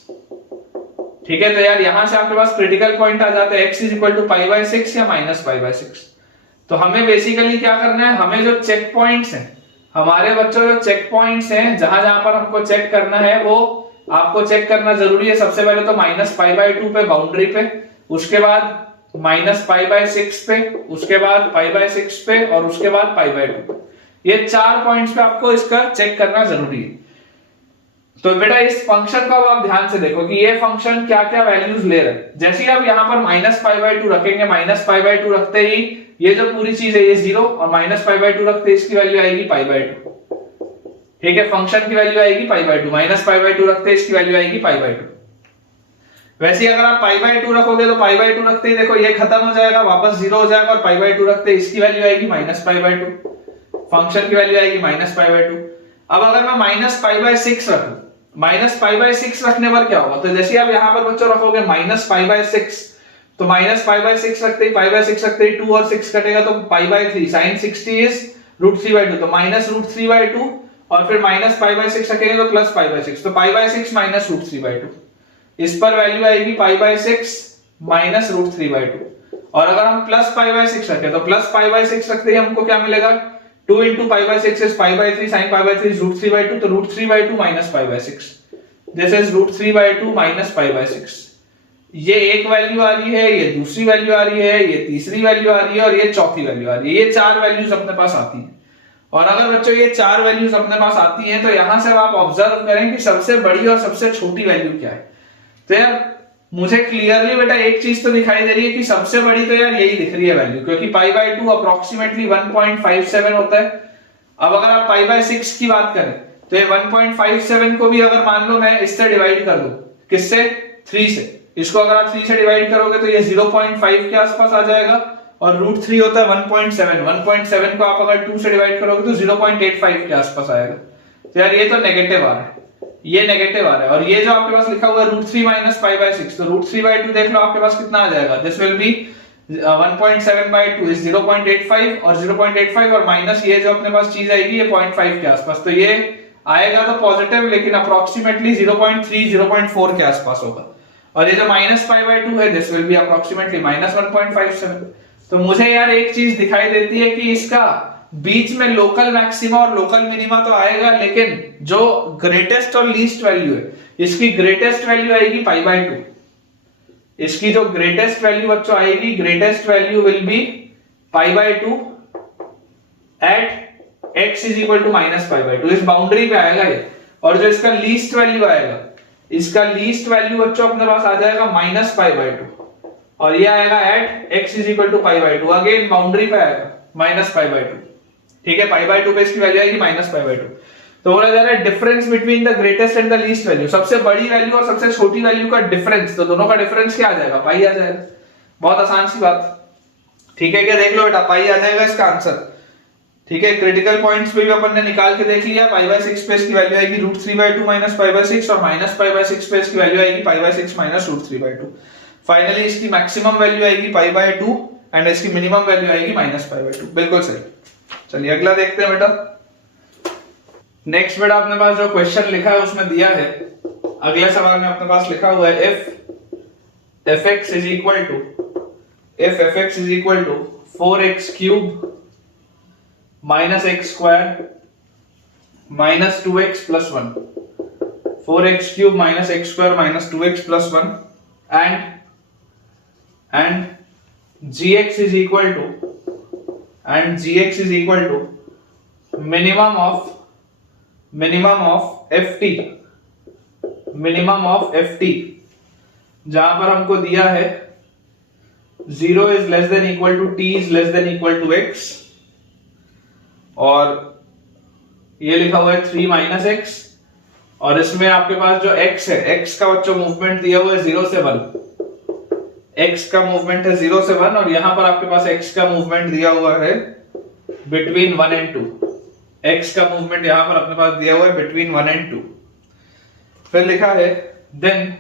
ठीक है, तो यार यहां से आपके पास क्रिटिकल पॉइंट आ जाता है x = π/6 या -π/6। तो हमें बेसिकली क्या करना है, हमें जो चेक पॉइंट्स हैं, हमारे बच्चों जो चेक पॉइंट्स हैं जहां जहां पर हमको चेक करना है वो आपको चेक करना जरूरी है। सबसे पहले तो -π/2 पे बाउंड्री पे, उसके बाद -π/6 पे, उसके बाद π/6 पे और उसके बाद π/2 पे। ये 4 पॉइंट्स पे आपको इसका चेक करना जरूरी है। तो बेटा इस फंक्शन को अब आप ध्यान से देखो कि ये फंक्शन क्या क्या वैल्यूज ले रहा है। जैसे ही आप यहां पर -π/2 रखेंगे, -π/2 रखते ही ये जो पूरी चीज है ये 0 और -π/2 रखते ही इसकी वैल्यू आएगी π/2। ठीक है, फंक्शन की वैल्यू आएगी π/2, -π/2 रखते ही इसकी वैल्यू आएगी π/2। वैसे ही अगर आप π/2 रखोगे तो π/2 रखते ही देखो ये खत्म हो जाएगा, वापस 0 हो जाएगा और π/2 रखते ही इसकी वैल्यू आएगी -π/2, फंक्शन की वैल्यू आएगी -π/2। अब अगर मैं -π/6 रखूं, -π/6 रखने पर क्या होगा? तो जैसे आप यहां पर बच्चों रखोगे -π/6, तो -π/6 रखते ही π/6 रखते ही 2 और 6 कटेगा तो π/3, sin 60 is √3/2, तो -√3/2 और फिर -π/6 रखेंगे तो +π/6, तो π/6 -√3/2। इस पर वैल्यू आएगी π/6 -√3/2। और अगर हम प्लस पाई बाय 6 रखें तो प्लस पाई बाय 6 रखते ही हमको क्या मिलेगा, 2 into pi by 6 is pi by 3 sine pi by 3 is root 3 by 2, तो root 3 by 2 minus pi by 6, this is root 3 by 2 minus pi by 6। ये एक वैल्यू आ रही है, ये दूसरी वैल्यू आ रही है, ये तीसरी वैल्यू आ रही है और ये चौथी वैल्यू आ रही है। ये चार वैल्यूज अपने पास आती हैं। और अगर बच्चों ये चार वैल्यूज अपने पास आती हैं तो यहां से आप ऑब्जर्व करें कि सबसे बड़ी और सबसे छोटी वैल्यू क्या है। तो यार मुझे क्लियरली बेटा एक चीज तो दिखाई दे रही है कि सबसे बड़ी तो यार यही दिख रही है वैल्यू, क्योंकि पाई बाय 2 अप्रोक्सीमेटली 1.57 होता है। अब अगर आप पाई बाय 6 की बात करें तो ये 1.57 को भी अगर मान लो मैं इससे डिवाइड कर दूं, किससे, 3 से, इसको अगर आप 3 से डिवाइड करोगे तो ये 0.5 के आसपास आ जाएगा और रूट 3 होता है 1.7 को आप अगर 2 से डिवाइड करोगे तो 0.85 के आसपास आएगा। तो यार ये तो नेगेटिव आ रहा है, ये नेगेटिव आ रहा है। और ये जो आपके पास लिखा हुआ है रूट 3 माइनस पाई बाय 6, तो रूट 3 बाय 2 देख लो आपके पास कितना आ जाएगा, this will be 1.7 by 2 is 0.85 और 0.85 और माइनस ये जो अपने पास चीज आएगी ये 0.5 के आसपास, तो ये आएगा तो पॉजिटिव लेकिन अप्रोक्सीमेटली 0.3 0.4 के आसपास होगा। और ये जो माइनस पाई बाय 2 है this will B approximately minus 1.57। तो मुझे यार एक चीज दिखाई देती है कि इसका बीच में लोकल मैक्सिमा और लोकल मिनिमा तो आएगा, लेकिन जो ग्रेटेस्ट और लीस्ट वैल्यू है, इसकी ग्रेटेस्ट वैल्यू आएगी पाई बाय 2। इसकी जो ग्रेटेस्ट वैल्यू बच्चों आएगी, greatest value will be pi by 2 at x is equal to minus pi by 2, इस बाउंड्री पे आएगा ये। और जो इसका लीस्ट वैल्यू आएगा, इसका लीस्ट वैल्यू बच्चों अपने पास आ जाएगा माइनस पाई बाय 2 और ये आएगा at x is equal to pi by 2, again boundary पे आएगा माइनस पाई बाय 2। ठीक है, पाई बाय 2 पे इसकी वैल्यू आएगी माइनस पाई बाय 2। तो बोला जा रहा है difference between the greatest and the least value, सबसे बड़ी वैल्यू और सबसे छोटी वैल्यू का डिफरेंस, तो दोनों का डिफरेंस क्या आ जाएगा, पाई आ जाएगा। बहुत आसान सी बात, ठीक है, क्या देख लो बेटा, पाई आ जाएगा इसका आंसर। ठीक है, क्रिटिकल पॉइंट्स पे भी अपन ने निकाल के देख लिया, पाई बाय 6 पे इसकी वैल्यू आएगी root 3 by 2 minus pi by 6 और माइनस पाई बाय 6 पे इसकी वैल्यू आएगी pi by 6 minus root 3 by 2। Finally इसकी मैक्सिमम वैल्यू आएगी पाई बाय 2 एंड इसकी मिनिमम वैल्यू आएगी माइनस पाई बाय 2। बिल्कुल सही। चलिए अगला देखते हैं बेटा। नेक्स्ट बेटा अपने पास जो क्वेश्चन लिखा है उसमें दिया है, अगले सवाल में अपने पास लिखा हुआ है if fx is equal to 4x cube minus x square minus 2x plus 1, 4x cube minus x square minus 2x plus 1 and gx is equal to minimum of ft, जहां पर हमको दिया है 0 is less than equal to t is less than equal to x और ये लिखा हुआ है 3 माइनस x और इसमें आपके पास जो x है, x का बच्चों मूवमेंट दिया हुआ है 0 से 1, x का मूवमेंट है 0 से 1 और यहां पर आपके पास x का मूवमेंट दिया हुआ है बिटवीन 1 एंड 2, x का मूवमेंट यहां पर अपने पास दिया हुआ है बिटवीन 1 एंड 2। फिर लिखा है then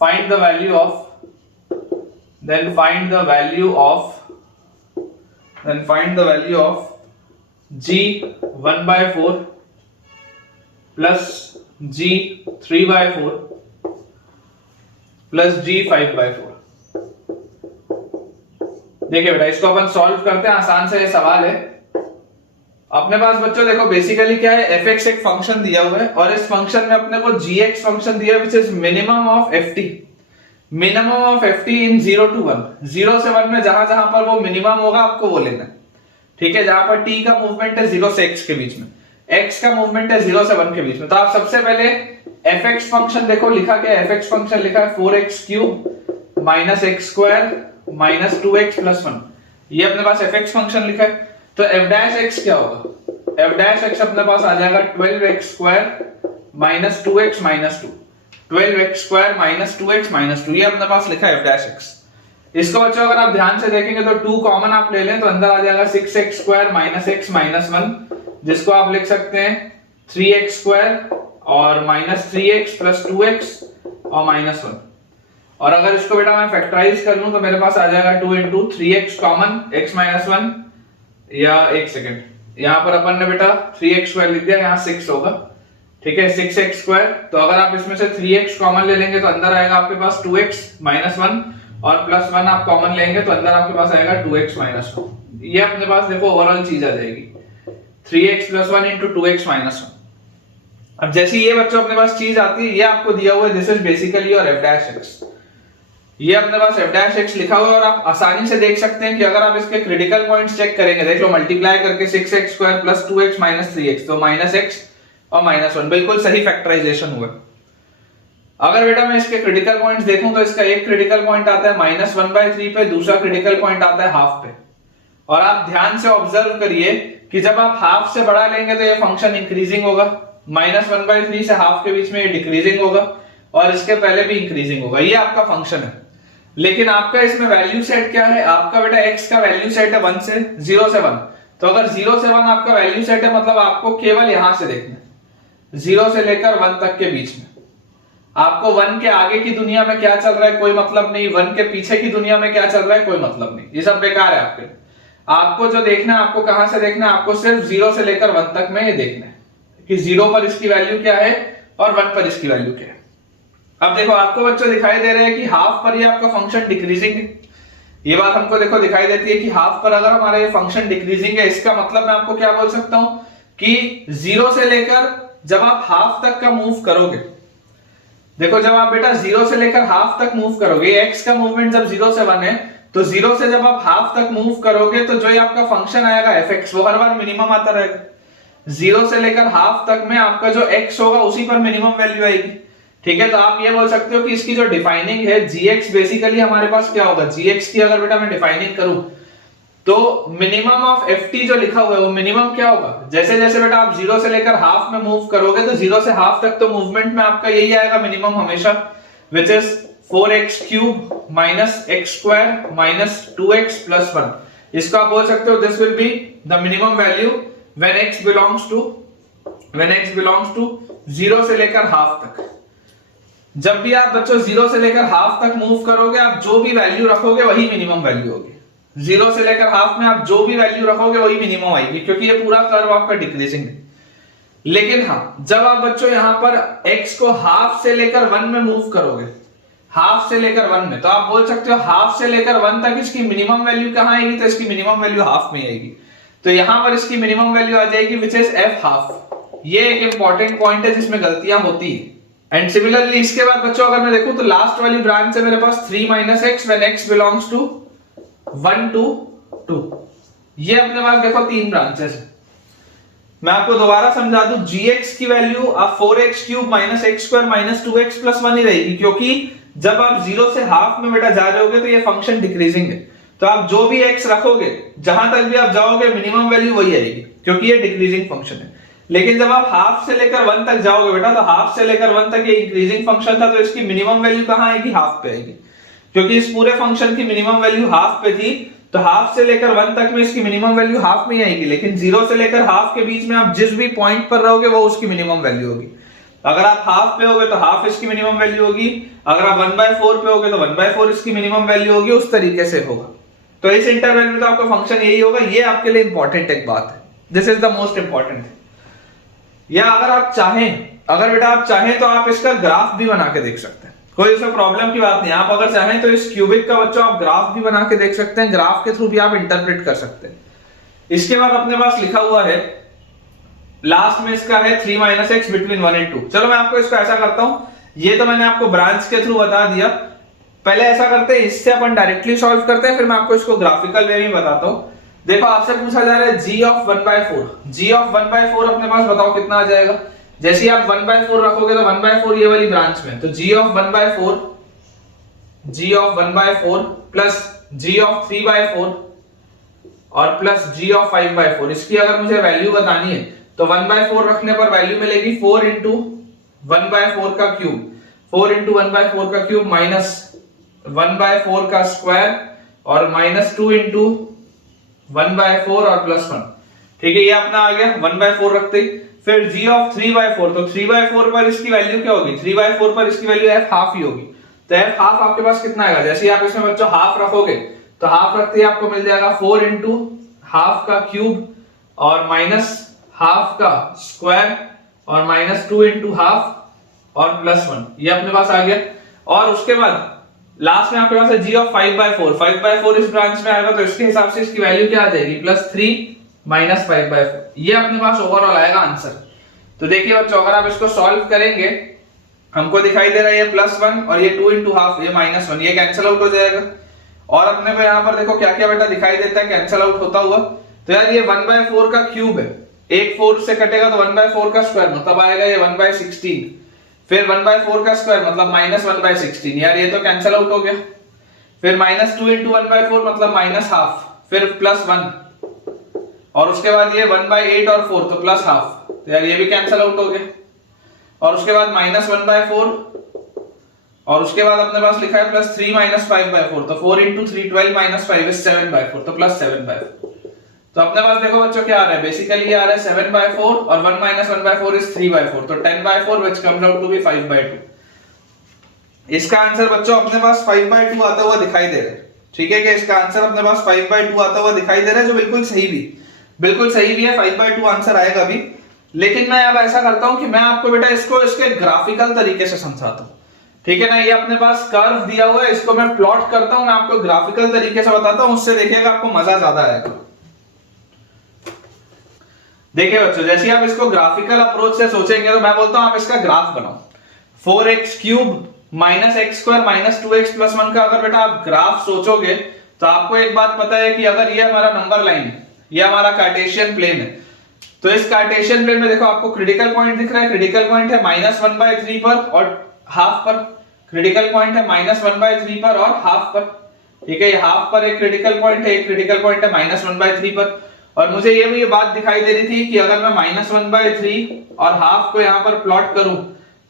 find the value of g 1 by 4 plus g 3 by 4 plus g 5 by 4। देखिए बेटा इसको अपन सॉल्व करते हैं, आसान से ये सवाल है अपने पास बच्चों। देखो बेसिकली क्या है, fx एक फंक्शन दिया हुआ है और इस फंक्शन में अपने को gx फंक्शन दिया है which is minimum of ft, minimum of ft in 0 to 1, 0 से 1 में जहां जहां पर वो मिनिमम होगा आपको वो लेना है। ठीक है, जहां पर t का मूवमेंट है 0 से x के बीच में, x का मूवमेंट है 0 से 1 के बीच में, तो आप सबसे पहले fx फंक्शन देखो लिखा क्या है, fx फंक्शन लिखा है 4x cube minus x square minus 2x plus 1, ये अपने पास fx फंक्शन लिखा है। तो f डैश x क्या होगा, f डैश x अपने पास आ जाएगा 12x square minus 2x minus 2, 12x square minus 2x minus 2, ये अपने पास लिखा है f डैश x। इसको बच्चों अगर आप ध्यान से देखेंगे तो 2 कॉमन आप ले लें तो अंदर आ जाएगा 6x square minus x minus 1, जिसको आप लिख सकते हैं 3x स्क्वायर और माइनस 3x प्लस 2x और माइनस 1। और अगर इसको बेटा मैं फैक्टराइज कर लूं तो मेरे पास आ जाएगा 2 into 3x common x minus 1, या एक सेकेंड, यहां पर अपन ने बेटा 3x स्क्वायर लिख दिया, यहां 6 होगा। ठीक है, 6x स्क्वायर, तो अगर आप इसमें से 3x कॉमन ले लेंगे तो अंदर आएगा आपके पास 2x माइनस 1, और प्लस 1 आप कॉमन लेंगे तो अंदर आपके पास आएगा 2x माइनस 1। ये अपने पास देखो ओवरऑल चीज आ जाएगी 3x plus 1 into 2x minus 1। अब जैसे ये बच्चों अपने पास चीज आती है, ये आपको दिया हुआ है, दिस इज बेसिकली और f डैश x। ये अपने पास f डैश x लिखा हुआ है और आप आसानी से देख सकते हैं कि अगर आप इसके क्रिटिकल पॉइंट्स चेक करेंगे, देख लो मल्टीप्लाई करके 6x square plus 2x minus 3x तो माइनस x और माइनस 1, बिल्कुल सही फैक्टराइजेशन हुआ। अगर बेटा मैं इसके क्रिटिकल पॉइंट्स देखूं तो इसका एक क्रिटिकल पॉइंट आता है -1/3 पे, दूसरा क्रिटिकल पॉइंट आता है हाफ पे। और आप ध्यान से ऑब्जर्व करिए कि जब आप हाफ से बड़ा लेंगे तो ये फंक्शन इंक्रीजिंग होगा, -1/3 से हाफ के बीच में ये डिक्रीजिंग होगा और इसके पहले भी इंक्रीजिंग होगा। ये आपका फंक्शन है। लेकिन आपका इसमें वैल्यू सेट क्या है, आपका बेटा x का वैल्यू सेट है 1 से 0 से 1। तो अगर 0 से 1 आपका वैल्यू सेट है, मतलब आपको केवल यहां से देखना है 0 से लेकर 1 तक के बीच में। आपको 1 के आगे की दुनिया में क्या चल रहा है कोई मतलब नहीं, 1 के पीछे की दुनिया में क्या चल रहा है कोई मतलब नहीं, ये सब बेकार है आपके। आपको जो देखना है, आपको कहां से देखना है, आपको सिर्फ 0 से लेकर 1 तक में ये देखना है कि 0 पर इसकी वैल्यू क्या है और 1 पर इसकी वैल्यू क्या है। अब देखो आपको बच्चों दिखाई दे रहे हैं कि हाफ पर ये आपका फंक्शन डिक्रीजिंग है। ये बात हमको देखो दिखाई देती है कि हाफ पर अगर हमारा ये फंक्शन डिक्रीजिंग है, इसका मतलब मैं आपको क्या बोल सकता हूं कि 0 से लेकर जब आप हाफ तक का मूव करोगे, देखो जब आप बेटा 0 से लेकर हाफ तक मूव करोगे, x का मूवमेंट जब 0 से 1 है तो 0 से जब आप हाफ तक मूव करोगे तो जो ये आपका फंक्शन आएगा fx वो हर बार मिनिमम आता रहेगा। 0 से लेकर हाफ तक में आपका जो x होगा उसी पर मिनिमम वैल्यू आएगी। ठीक है, तो आप ये बोल सकते हो कि इसकी जो डिफाइनिंग है gx बेसिकली हमारे पास क्या होगा, gx की अगर बेटा मैं डिफाइनिंग करूं तो मिनिमम ऑफ ft जो लिखा हुआ है वो मिनिमम क्या होगा, जैसे जैसे बेटा आप 0 से लेकर हाफ में मूव करोगे तो 0 से हाफ तक तो मूवमेंट में आपका यही आएगा मिनिमम हमेशा, which is 4x cube minus x square minus 2x plus 1। इसको आप बोल सकते हो this will be the minimum value when x belongs to 0 से लेकर हाफ तक। जब भी आप बच्चों 0 से लेकर हाफ तक मूव करोगे, आप जो भी वैल्यू रखोगे वही मिनिमम वैल्यू होगी। 0 से लेकर हाफ में आप जो भी वैल्यू रखोगे वही मिनिमम आएगी, क्योंकि ये पूरा कर्व आपका डिक्रीजिंग है। लेकिन हाँ, जब आप बच्चों यहां पर x को हाफ से लेकर 1 में मूव करोगे, हाफ से लेकर 1 में, तो आप बोल सकते हो हाफ से लेकर 1 तक इसकी मिनिमम वैल्यू कहां आएगी, तो इसकी मिनिमम वैल्यू हाफ में आएगी। तो यहां पर इसकी मिनिमम वैल्यू आ जाएगी विच इज f हाफ। ये एक इंपॉर्टेंट पॉइंट है जिसमें गलतियां होती है। एंड सिमिलरली इसके बाद बच्चों अगर मैं देखूं तो लास्ट वाली ब्रांच है मेरे पास 3 - x when x belongs to 1 to 2। ये अपने पास देखो 3 ब्रांचेस है। मैं आपको दोबारा समझा दूं, gx की वैल्यू आप 4x cube minus x square minus 2x plus 1 ही रहेगी, क्योंकि जब आप 0 से हाफ में बेटा जा रहे होगे तो ये फंक्शन डिक्रीजिंग है। तो आप जो भी x रखोगे, जहां तक भी आप जाओगे मिनिमम वैल्यू वही आएगी, क्योंकि ये डिक्रीजिंग फंक्शन है। लेकिन जब आप हाफ से लेकर 1 तक जाओगे बेटा, तो हाफ से लेकर 1 तक ये इंक्रीजिंग फंक्शन था, तो इसकी मिनिमम वैल्यू कहां आएगी, हाफ पे आएगी, क्योंकि इस पूरे फंक्शन की मिनिमम वैल्यू हाफ पे थी। तो हाफ से लेकर 1 तक में इसकी मिनिमम वैल्यू हाफ में ही आएगी। लेकिन 0 से लेकर हाफ के बीच में आप जिस भी पॉइंट पर रहोगे वो उसकी मिनिमम वैल्यू होगी। अगर आप हाफ पे होगे तो हाफ इसकी मिनिमम वैल्यू होगी, अगर आप 1/4 पे होगे तो 1/4 इसकी मिनिमम वैल्यू होगी, उस तरीके से होगा। तो इस इंटरवल में तो आपका फंक्शन यही होगा। ये आपके लिए इंपॉर्टेंट एक बात है, this is the most important. या अगर आप चाहें, अगर बेटा आप चाहें तो आप इसका ग्राफ भी बना के देख सकते हैं, कोई इसमें प्रॉब्लम की बात नहीं। आप अगर चाहें तो इस क्यूबिक का बच्चों आप ग्राफ भी बना के देख सकते हैं, ग्राफ के थ्रू भी आप इंटरप्रेट कर सकते हैं। इसके बाद अपने पास लिखा हुआ है लास्ट में इसका है 3 - x बिटवीन 1 and 2। चलो मैं आपको इसको ऐसा करता हूं, ये तो मैंने आपको ब्रांच के थ्रू बता दिया। पहले ऐसा करते हैं, इससे अपन डायरेक्टली सॉल्व करते हैं, फिर मैं आपको इसको ग्राफिकल वे में बताता हूं। देखो आपसे पूछा जा रहा है g ऑफ 1/4, g ऑफ 1/4 अपने पास बताओ कितना आ जाएगा। जैसे आप 1/4 रखोगे तो 1/4 ये वाली ब्रांच में, तो g of 1/4 plus g of 3/4 और प्लस g ऑफ 5/4। इसकी अगर मुझे वैल्यू बतानी है तो 1/4 रखने पर वैल्यू मिलेगी 4 into 1/4 का क्यूब, 4 into 1/4 का क्यूब माइनस 1/4 का स्क्वायर और माइनस 2 into 1/4 और प्लस 1। ठीक है, ये अपना आ गया 1/4 रखते ही। फिर g ऑफ 3/4, तो 3/4 पर इसकी वैल्यू क्या होगी, 3/4 पर इसकी वैल्यू f हाफ ही होगी। तो f हाफ आपके पास कितना आएगा, जैसे आप इसमें बच्चों हाफ रखोगे तो हाफ रखते ही आपको मिल जाएगा 4 into हाफ का क्यूब और माइनस हाफ का स्क्वायर और माइनस 2 into हाफ और प्लस 1, ये अपने पास आ गया। और उसके बाद लास्ट में आपके पास है g ऑफ 5/4, 5/4 इस ब्रांच में आएगा तो इसके हिसाब से इसकी वैल्यू क्या आ जाएगी, +3 - 5/4। ये अपने पास ओवरऑल आएगा आंसर। तो देखिए बच्चों, अगर आप इसको सॉल्व करेंगे, हमको दिखाई दे रहा है ये +1 और ये 2 × ½ ये -1, ये कैंसिल आउट हो जाएगा। और अपने को यहाँ पर देखो क्या क्या बेटा दिखाई देता है कैंसिल आउट होता हुआ। तो यार ये 1/4 का क्यूब है, एक 4 से कटेगा तो 1/4 का स्क्वायर मतलब आएगा ये 1/16, फिर 1/4 का स्क्वायर मतलब -1/16, यार ये तो कैंसिल आउट हो गया। फिर -2 × 1/4 मतलब -½ फिर +1 और उसके बाद ये 1/8 और 4 तो +½ तो यार ये भी कैंसिल आउट हो गया। और उसके बाद -1/4 और उसके बाद अपने पास लिखा है +3 - 5/4 तो 4 × 3 12 - 5 is 7/4 तो +7/4। तो अपने पास देखो बच्चों क्या आ रहा है, बेसिकली ये आ रहा है 7/4 और 1 - 1/4 is 3/4 तो 10/4 which comes out to be 5/2। इसका आंसर बच्चों अपने पास 5/2 आता हुआ दिखाई दे रहा है। ठीक है कि इसका आंसर अपने पास 5/2 आता हुआ दिखाई दे रहा है, जो बिल्कुल सही भी है, 5/2 आंसर आएगा भी। लेकिन मैं अब ऐसा करता हूं कि मैं आपको बेटा इसको इसके ग्राफिकल तरीके से समझाता हूं। ठीक है ना, ये अपने पास कर्व दिया हुआ है, इसको मैं प्लॉट करता हूं, मैं आपको ग्राफिकल तरीके से बताता हूं, उससे देखिएगा आपको मजा ज्यादा आएगा। देखिए बच्चों, जैसे आप इसको ग्राफिकल अप्रोच से सोचेंगे तो मैं बोलता हूं आप इसका ग्राफ बनाओ। 4x³ - x² - 2x + 1 का अगर बेटा आप ग्राफ सोचोगे तो आपको एक बात पता है कि अगर ये हमारा नंबर लाइन, ये हमारा कार्टेशियन प्लेन है, तो इस कार्टेशियन प्लेन में देखो आपको क्रिटिकल पॉइंट दिख रहा है, क्रिटिकल पॉइंट है -1/3 पर और ½ पर, क्रिटिकल पॉइंट है -1/3 पर और ½ पर। ठीक है, ये ½ पर एक क्रिटिकल पॉइंट है, एक क्रिटिकल पॉइंट है -1/3 पर। और मुझे ये भी बात दिखाई दे रही थी कि अगर मैं -1/3 और ½ को यहाँ पर प्लॉट करूं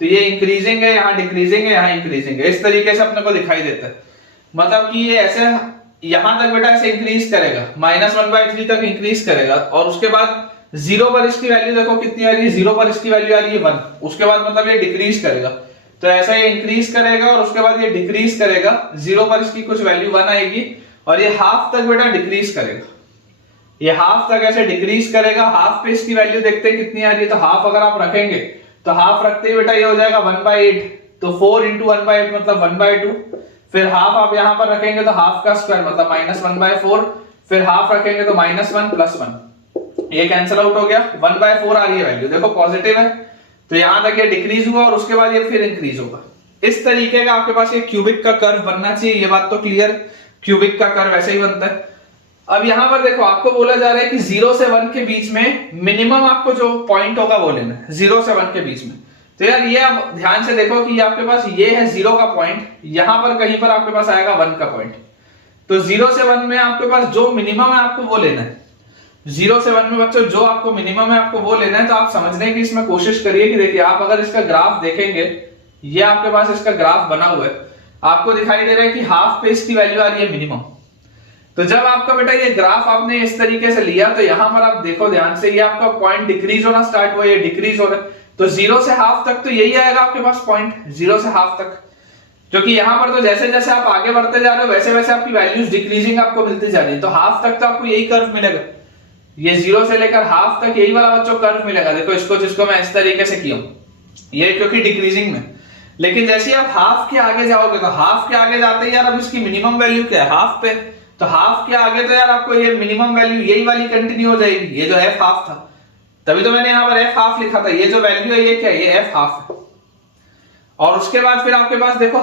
तो ये इंक्रीजिंग है, यहाँ डिक्रीजिंग है, यहाँ इंक्रीजिंग है, इस तरीके से अपने को दिखाई देता है। मतलब कि ये ऐसे यहां तक बेटा ऐसे इंक्रीज करेगा, -1/3 तक इंक्रीज करेगा और उसके बाद 0 पर इसकी वैल्यू देखो कितनी आ रही है, 0 पर इसकी वैल्यू आ रही है 1, उसके बाद मतलब ये डिक्रीज करेगा, तो ऐसा ये इंक्रीज करेगा और उसके बाद ये डिक्रीज करेगा, 0 पर इसकी कुछ वैल्यू 1 आएगी और ये ½ तक बेटा डिक्रीज करेगा, ये ½ तक ऐसे डिक्रीज करेगा। ½ पे इसकी वैल्यू देखते हैं कितनी आ रही है, तो ½ अगर आप रखेंगे तो ½ रखते ही बेटा ये हो जाएगा 1/8, तो 4 × 1/8 मतलब 1/2, फिर ½ आप यहां पर रखेंगे तो ½ का स्क्वायर मतलब -1/4, फिर ½ रखेंगे तो -1 + 1, ये कैंसिल आउट हो गया, 1/4 आ रही है वैल्यू, देखो पॉजिटिव है तो यहां तक ये डिक्रीज हुआ और उसके बाद ये फिर इंक्रीज होगा। इस तरीके का आपके पास ये क्यूबिक का कर्व बनना चाहिए, ये बात तो क्लियर, क्यूबिक का कर्व ऐसे ही बनता है। अब यहां पर देखो आपको बोला जा रहा है कि 0 से 1 के बीच में मिनिमम आपको जो पॉइंट होगा वो लेना है, 0 से 1 के बीच में। तो यार ये आप ध्यान से देखो कि आपके पास ये है 0 का पॉइंट, यहां पर कहीं पर आपके पास आएगा 1 का पॉइंट, तो 0 से 1 में आपके पास जो मिनिमम है आपको वो लेना है। 0 से 1 में बच्चों जो आपको मिनिमम है आपको वो लेना है। तो आप समझने की इसमें कोशिश करिए कि देखिए आप अगर इसका ग्राफ देखेंगे, ये आपके पास इसका ग्राफ बना हुआ है, आपको दिखाई दे रहा है कि ½ पे इसकी वैल्यू आ रही है मिनिमम। तो जब आपका बेटा ये ग्राफ आपने इस तरीके से लिया तो यहां पर आप देखो ध्यान से, ये आपका पॉइंट डिक्रीज होना स्टार्ट हुआ, ये डिक्रीज हो रहा है, तो 0 से ½ तक तो यही आएगा आपके पास पॉइंट, 0 से ½ तक, क्योंकि यहां पर तो जैसे जैसे आप आगे बढ़ते जा रहे हो वैसे वैसे आपकी वैल्यूज डिक्रीजिंग आपको मिलती जा रही है, तो ½ तक तो आपको यही कर्व मिलेगा, ये 0 से लेकर ½ तक यही वाला बच्चों कर्व मिलेगा। देखो इसको, जिसको मैं इस तरीके से किया ये क्योंकि डिक्रीजिंग में, लेकिन जैसे आप ½ के आगे जाओगे तो ½ के आगे जाते ही यार अब इसकी मिनिमम वैल्यू क्या है ½ पे, तो ½ के आगे तो यार आपको ये मिनिमम वैल्यू यही वाली कंटिन्यू हो जाएगी, ये जो f½ था, तभी तो मैंने यहाँ पर f½ लिखा था, ये जो वैल्यू है ये क्या है, ये f½ है। और उसके बाद फिर आपके पास देखो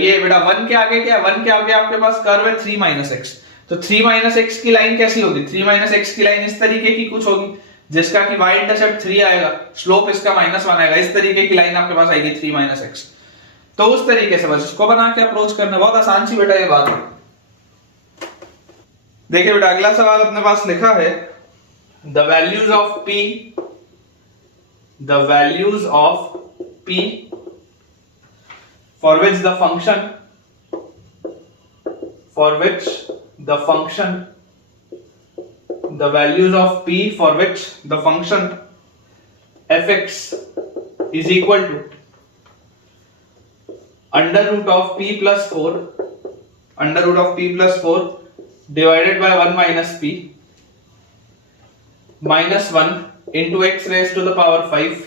ये बेटा 1 के आगे क्या है, 1 के आगे आपके पास कर्व है 3 - x, तो 3 - x की लाइन कैसी होगी, 3 - x की लाइन इस तरीके की कुछ होगी जिसका कि y इंटरसेप्ट 3 आएगा, स्लोप इसका -1 आएगा, इस तरीके की लाइन आपके पास आएगी 3 - x। तो उस तरीके से बस इसको बना के अप्रोच करना, बहुत आसान सी बेटा ये बात है। देखिए बेटा अगला सवाल अपने पास लिखा है, the values of p for which the function the values of p for which the function fx is equal to √p + 4 divided by 1 - p -1 into x raised to the power 5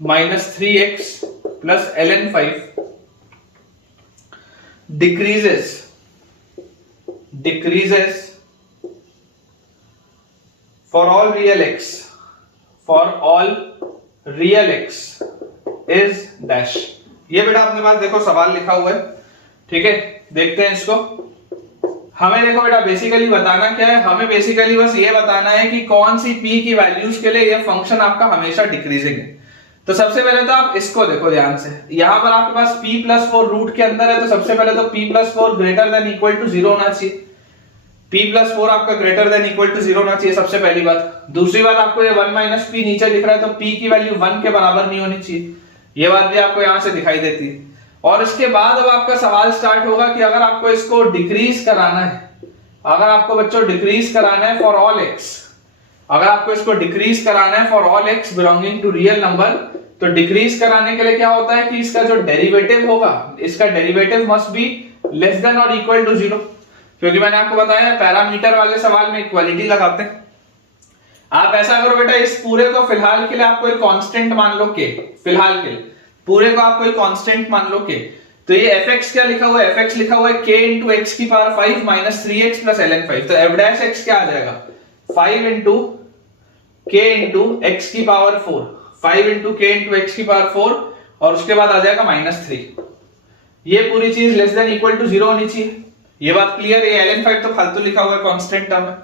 - 3x plus ln 5 decreases for all real x is dash। ये बेटा अपने पास देखो सवाल लिखा हुआ है, ठीक है, देखते हैं इसको। हमें देखो बेटा बेसिकली बताना क्या है, हमें बेसिकली बस ये बताना है कि कौन सी p की वैल्यूज के लिए ये फंक्शन आपका हमेशा डिक्रीजिंग है। तो सबसे पहले तो आप इसको देखो ध्यान से, यहां पर आपके पास p+4 रूट के अंदर है, तो सबसे पहले तो p+4 greater than equal to 0 होना चाहिए। p+4 आपका ग्रेटर देन इक्वल टू 0 होना चाहिए, सबसे पहली बात। दूसरी बात, आपको ये 1 p नीचे दिख रहा है, तो p की वैल्यू 1 के बराबर नहीं होनी चाहिए, ये बात भी आपको यहां से दिखाई देती है। और इसके बाद अब आपका सवाल स्टार्ट होगा कि अगर आपको इसको डिक्रीज कराना है, अगर आपको बच्चों डिक्रीज कराना है फॉर ऑल x, अगर आपको इसको डिक्रीज कराना है for all x belonging to real number, तो डिक्रीज कराने के लिए क्या होता है कि इसका जो डेरिवेटिव होगा, इसका derivative must be less then और इक्वल टू 0, क्योंकि मैंने आपको बताया पैरामीटर वाले सवाल में इक्वालिटी लगाते हैं। आप ऐसा करो बेटा, इस पूरे को फिलहाल के लिए आपको एक कांस्टेंट मान लो k, फिलहाल के लिए पूरे को आपको एक कांस्टेंट मान लो k। तो ये fx क्या लिखा हुआ है, fx लिखा हुआ है k into x की power 5 minus 3x plus ln 5, तो f dash x क्या आ जाएगा 5 into k into x की power 4, 5 into k into x की पावर 4, और उसके बाद आ जाएगा -3। ये पूरी चीज लेस देन इक्वल टू 0 होनी चाहिए, ये बात क्लियर है। ln 5 तो फालतू लिखा हुआ है कांस्टेंट टर्म है।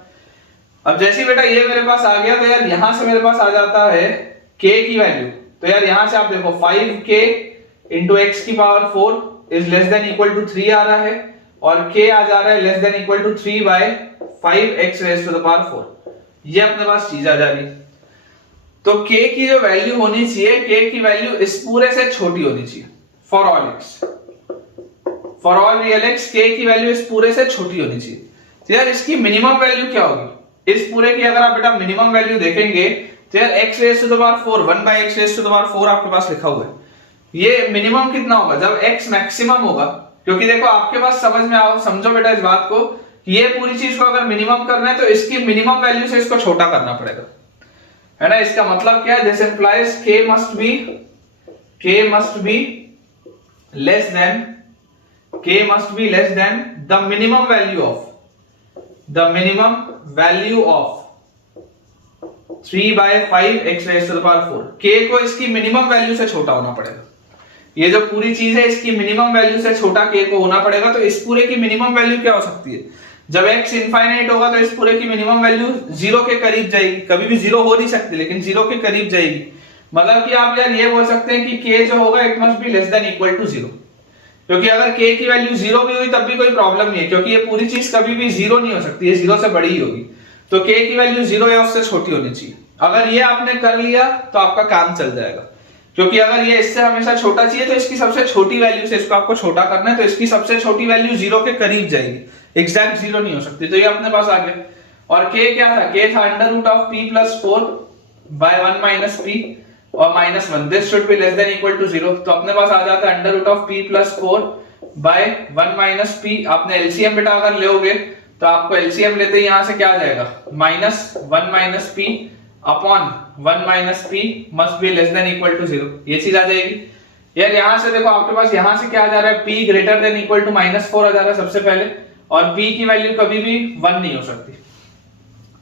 अब जैसे बेटा ये मेरे पास आ गया, तो यार यहां से मेरे पास आ जाता है k की वैल्यू, तो यार यहां से आप देखो 5k into x की power 4 is less than equal to 3 आ रहा है, और k आ जा रहा है less than equal to 3 by 5x raised to the power 4, ये अपने पास चीज आ जा रही है। तो k की जो वैल्यू होनी चाहिए, k की वैल्यू इस पूरे से छोटी होनी चाहिए for all x, for all real x k की वैल्यू इस पूरे से छोटी होनी चाहिए। तो यार इसकी मिनिमम वैल्यू क्या होगी इस पूरे की, अगर आप बेटा मिनिमम वैल्यू देखेंगे तो यार x raised to the power 4 1 by x raised to the power 4 आपके पास लिखा हुआ है। ये मिनिमम कितना होगा जब x मैक्सिमम होगा, क्योंकि देखो आपके पास समझ में आओ, समझो बेटा इस बात को, ये पूरी चीज को अगर मिनिमम करना है तो इसकी मिनिमम वैल्यू से इसको छोटा करना पड़ेगा, है ना। इसका मतलब क्या है, this implies k must be less than the minimum value of 3 by 5 x raised to the power 4, k को इसकी मिनिमम वैल्यू से छोटा होना पड़ेगा। ये जो पूरी चीज है इसकी मिनिमम वैल्यू से छोटा k को होना पड़ेगा। तो इस पूरे की मिनिमम वैल्यू क्या हो सकती है, जब x इनफाइनाइट होगा तो इस पूरे की मिनिमम वैल्यू 0 के करीब जाएगी, कभी भी 0 हो नहीं सकती लेकिन 0 के करीब जाएगी। मतलब कि आप यार ये बोल सकते हैं कि k जो होगा it must be less than equal to 0, क्योंकि अगर k की वैल्यू 0 भी हुई तब भी कोई प्रॉब्लम नहीं है, क्योंकि ये पूरी चीज कभी भी 0 नहीं हो सकती, ये 0 से बड़ी ही होगी। तो k की वैल्यू 0 या उससे छोटी होनी चाहिए। अगर ये आपने कर लिया तो आपका काम चल जाएगा, क्योंकि अगर ये इससे हमेशा छोटा चाहिए तो इसकी सबसे छोटी वैल्यू से इसको आपको छोटा करना है, तो इसकी सबसे छोटी वैल्यू 0 के करीब जाएगी, एग्जैक्ट 0 नहीं हो सकती। तो ये अपने पास आ गया। और k क्या था, k था under root of p+4 by 1 - p और -1, this should be less than equal to 0। तो अपने पास आ जाता है under root of p+4 by 1 - p। आपने एलसीएम बेटा अगर लोगे तो आपको एलसीएम लेते ही यहां से क्या आ जाएगा, -1 - p upon 1 - p must be less than equal to 0, ये चीज आ जाएगी। यार यहां से देखो आपके पास यहां से क्या आ जा रहा है, p greater than equal to -4 आ जा रहा है सबसे पहले, और p की वैल्यू कभी भी 1 नहीं हो सकती।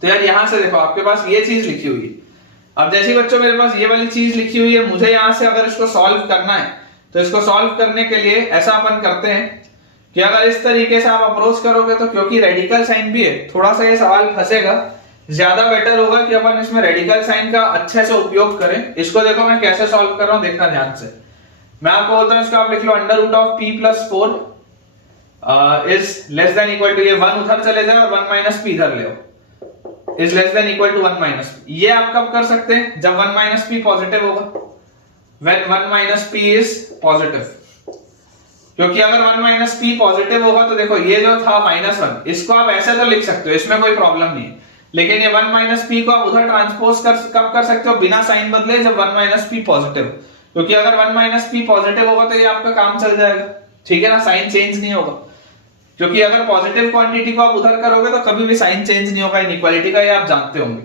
तो यार यहां से देखो आपके पास ये चीज लिखी हुई है। अब जैसे बच्चों मेरे पास ये वाली चीज लिखी हुई है, मुझे यहां से अगर इसको सॉल्व करना है तो इसको सॉल्व करने के लिए ऐसा अपन करते हैं कि अगर इस तरीके से आप अप्रोच करोगे तो, क्योंकि रेडिकल साइन भी है, थोड़ा सा ये सवाल फंसेगा, ज्यादा बेटर होगा कि अपन इसमें रेडिकल साइन का अच्छे से उपयोग करें। इसको देखो मैं कैसे सॉल्व कर रहा हूं, देखना ध्यान से। मैं आपको बोलता हूं इसको आप लिख लो under root of p+4 is less than equal to, ये 1 उधर चले जाए और 1 - p इधर ले आओ, is less than equal to 1 - p। ये आप कब कर सकते हैं, जब 1 - p पॉजिटिव होगा, when 1 - p is positive, क्योंकि अगर 1 - p पॉजिटिव होगा तो देखो ये जो था -1, इसको आप ऐसे तो लिख सकते हो, इसमें कोई प्रॉब्लम नहीं है, लेकिन ये 1 - p को आप उधर ट्रांसपोज कब कर सकते हो, बिना साइन बदले, जब 1 - p पॉजिटिव, क्योंकि अगर 1 - p पॉजिटिव होगा तो ये आपका काम चल जाएगा, ठीक है ना, साइन चेंज नहीं होगा। क्योंकि अगर पॉजिटिव क्वांटिटी को आप उधर करोगे तो कभी भी साइन चेंज नहीं होगा इनइक्वालिटी का, ये आप जानते होंगे।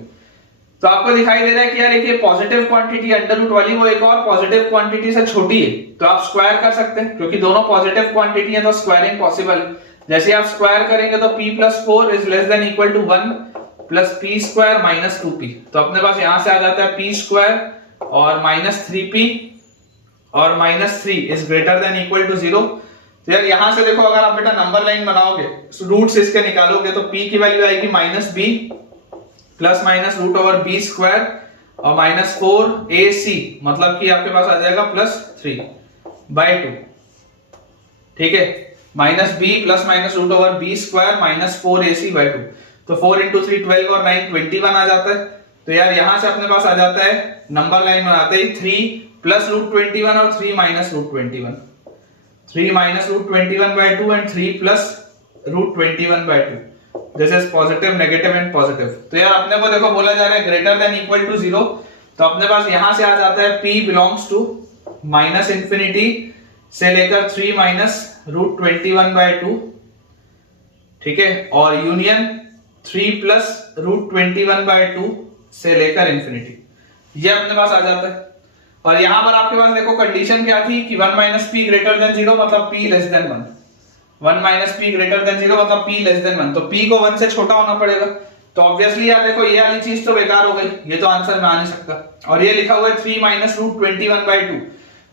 तो आपको दिखाई दे रहा है कि यार एक ये पॉजिटिव क्वांटिटी अंडर रूट वाली वो एक और पॉजिटिव क्वांटिटी से छोटी है, तो आप स्क्वायर कर सकते हैं क्योंकि दोनों पॉजिटिव क्वांटिटी है तो स्क्वायरिंग पॉसिबल है। जैसे आप स्क्वायर करेंगे तो p + 4 is less than equal to 1 + p² - 2p, तो अपने पास यहां से आ जाता है p² और -3p और -3 is greater than equal to 0। तो यार यहां से देखो अगर आप बेटा नंबर लाइन बनाओगे रूट्स इसके निकालोगे तो p की वैल्यू आएगी -b ± √b² और -4ac, मतलब कि आपके पास आ जाएगा +3/2, ठीक है, -b ± √b² -4ac/2, तो 4 × 3 12 और 9 21 आ जाता है। तो यार यहां से अपने पास आ जाता है नंबर लाइन बनाते ही 3 + √21 और 3 - √21, 3 - √21/2 and 3 + √21/2, this is positive negative and positive. तो यार अपने को देखो बोला जा रहा है ग्रेटर देन इक्वल टू 0, तो अपने पास यहां से आ जाता है p बिलोंग्स टू -∞ से लेकर 3 - √21/2, ठीक है, और यूनियन 3 + √21/2 से लेकर ∞, ये अपने पास आ जाता है। और यहां पर आपके पास देखो कंडीशन क्या थी कि 1 - p ग्रेटर देन 0 मतलब p less than 1, 1 - p greater then 0 मतलब p लेस देन 1, तो p को 1 से छोटा होना पड़ेगा। तो ऑब्वियसली यार देखो ये वाली चीज तो बेकार हो गई, ये तो आंसर में आ नहीं सकता। और ये लिखा हुआ है 3 - √21/2,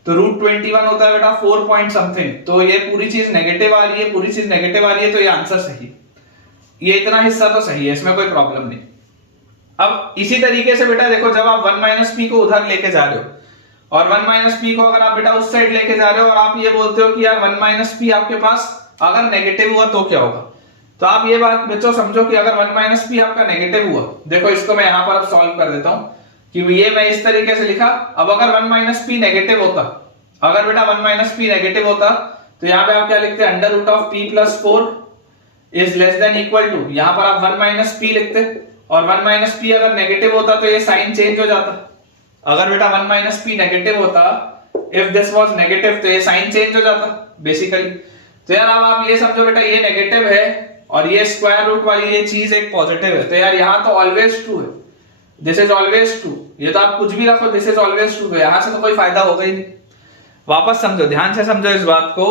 तो √21 होता है बेटा 4 पॉइंट समथिंग, तो ये पूरी चीज नेगेटिव आ रही है, पूरी चीज नेगेटिव आ रही है, तो ये आंसर सही है, ये इतना हिस्सा तो सही है, इसमें कोई प्रॉब्लम नहीं। अब इसी तरीके से बेटा देखो जब आप 1 - p को उधर लेके जा रहे हो और 1 - p को अगर आप बेटा उस साइड लेके जा रहे हो और आप ये बोलते हो कि यार 1 - p आपके पास अगर नेगेटिव हुआ तो क्या होगा, तो आप ये बात बच्चों समझो कि अगर 1 - p आपका नेगेटिव हुआ, देखो इसको मैं यहां पर अब सॉल्व कर देता हूं कि ये मैं इस तरीके से लिखा। अब अगर 1 - p नेगेटिव होता, अगर बेटा 1 - p नेगेटिव होता तो यहां पे आप क्या लिखते हैं √p + 4 is less than equal to, यहां पर आप 1 - p लिखते, और 1 - p अगर नेगेटिव होता तो ये साइन चेंज हो जाता। अगर बेटा 1 - p नेगेटिव होता, इफ दिस वाज नेगेटिव, तो ये साइन चेंज हो जाता बेसिकली। तो यार अब आप ये समझो बेटा ये नेगेटिव है और ये स्क्वायर रूट वाली ये चीज एक पॉजिटिव है, तो यार यहां तो ऑलवेज ट्रू है, दिस इज ऑलवेज ट्रू, ये तो आप कुछ भी रखो दिस इज ऑलवेज ट्रू, यहां से तो कोई फायदा होगा ही नहीं। वापस समझो, ध्यान से समझो इस बात को।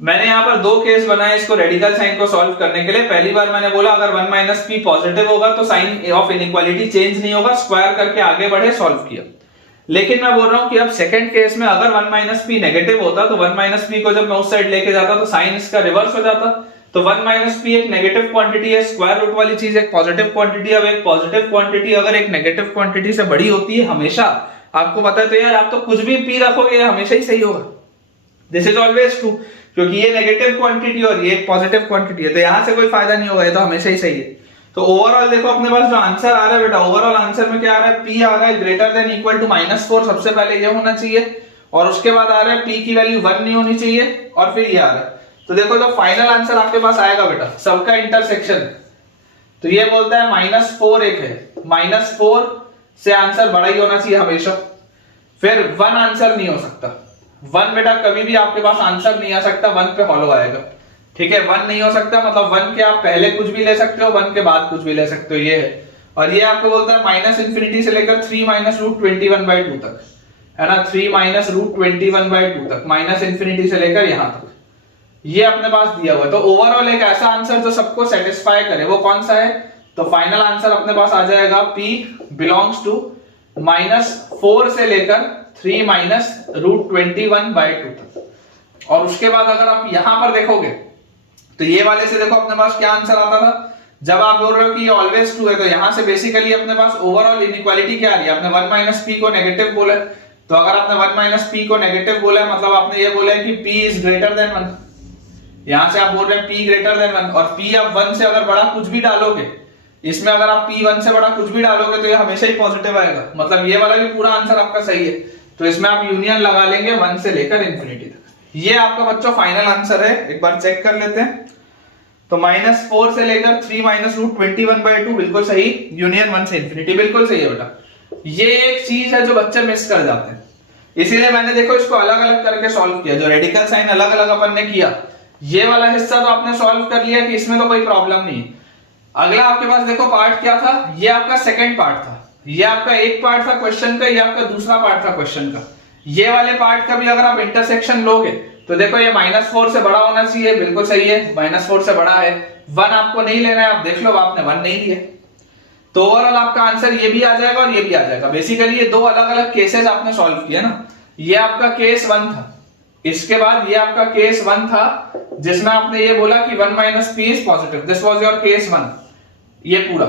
मैंने यहाँ पर 2 केस बनाए इसको रेडिकल साइन को सॉल्व करने के लिए। पहली बार मैंने बोला अगर 1 - p पॉजिटिव होगा तो साइन ऑफ इनइक्वालिटी चेंज नहीं होगा, स्क्वायर करके आगे बढ़े, सॉल्व किया। लेकिन मैं बोल रहा हूं कि अब सेकंड केस में अगर 1 - p नेगेटिव होता तो 1 - p को जब मैं उस साइड लेके जाता तो साइन इसका रिवर्स हो जाता। तो 1 - p एक नेगेटिव क्वांटिटी है, स्क्वायर रूट वाली चीज एक पॉजिटिव क्वांटिटी। अब एक पॉजिटिव क्वांटिटी अगर एक नेगेटिव क्वांटिटी से बड़ी होती है हमेशा, आपको पता है, तो यार आप तो कुछ भी p रखोगे हमेशा ही सही होगा, दिस इज ऑलवेज ट्रू, क्योंकि ये नेगेटिव क्वांटिटी और ये पॉजिटिव क्वांटिटी है, तो यहां से कोई फायदा नहीं होगा, ये तो हमेशा ही सही है। तो ओवरऑल देखो अपने पास जो आंसर आ रहा है बेटा, ओवरऑल आंसर में क्या आ रहा है, p आ रहा है ग्रेटर देन इक्वल टू -4, सबसे पहले ये होना चाहिए, और उसके बाद आ रहा है p की वैल्यू 1 नहीं होनी चाहिए, और फिर ये आ रहा है। तो देखो जो फाइनल आंसर आपके पास आएगा बेटा सबका इंटरसेक्शन, तो ये बोलता है -4 एक है, -4 से आंसर बड़ा ही होना चाहिए हमेशा, फिर 1 आंसर नहीं हो सकता, 1 बेटा कभी भी आपके पास आंसर नहीं आ सकता, 1 पे हॉलो आएगा, ठीक है, 1 नहीं हो सकता, मतलब 1 के आप पहले कुछ भी ले सकते हो, 1 के बाद कुछ भी ले सकते हो, ये है। और ये आपको बोलता है -∞ से लेकर 3 - √21/2 तक, है ना, 3 - √21/2 तक, -∞ से लेकर यहां तक, ये अपने पास दिया हुआ है। तो ओवरऑल एक ऐसा आंसर जो सबको सेटिस्फाई करे, वो कौन सा है, तो फाइनल आंसर अपने पास आ जाएगा p बिलोंग्स टू -4 से लेकर 3 - √21/2 तक। और उसके बाद अगर आप यहां पर देखोगे तो ये वाले से देखो अपने पास क्या आंसर आता था, जब आप बोल रहे हो कि ये ऑलवेज ट्रू है, तो यहां से बेसिकली अपने पास ओवरऑल इनइक्वालिटी क्या आ रही है, आपने 1 - p को नेगेटिव बोला, तो अगर आपने 1 - p को नेगेटिव बोला मतलब आपने ये बोला है कि p इज ग्रेटर देन 1, यहां से आप बोल रहे हैं p ग्रेटर देन 1, और p आप 1 से अगर बड़ा कुछ भी डालोगे, इसमें अगर आप p 1 से बड़ा कुछ भी डालोगे तो ये हमेशा ही पॉजिटिव आएगा, मतलब ये वाला भी पूरा आंसर आपका सही है। तो इसमें आप यूनियन लगा लेंगे 1 से लेकर ∞ तक। ये आपका बच्चों फाइनल आंसर है, एक बार चेक कर लेते हैं। तो -4 से लेकर 3 - √21/2 बिल्कुल सही, यूनियन 1 से ∞ बिल्कुल सही है बेटा। ये एक चीज है जो बच्चे मिस कर जाते हैं, इसीलिए मैंने देखो इसको अलग अलग करके सॉल्व किया, जो रेडिकल साइन अलग अलग अपन ने किया, ये वाला हिस्सा तो आपने सॉल्व कर लिया कि इसमें तो कोई प्रॉब्लम नहीं है, अगला आपके पास देखो पार्ट क्या था, ये आपका सेकंड पार्ट था, ये आपका एक पार्ट था क्वेश्चन का, ये आपका दूसरा पार्ट था क्वेश्चन का। ये वाले पार्ट का भी अगर आप इंटरसेक्शन लोगे तो देखो ये -4 से बड़ा होना चाहिए, बिल्कुल सही है, -4 से बड़ा है। 1 आपको नहीं लेना है, आप देख लो आपने 1 नहीं लिया, तो ओवरऑल आपका आंसर ये भी आ जाएगा और ये भी आ जाएगा। बेसिकली ये दो अलग अलग केसेस आपने सॉल्व किए ना, ये आपका केस 1 था, इसके बाद ये आपका केस 1 था जिसमें आपने ये बोला कि 1 - p is positive, this was your case 1। ये पूरा,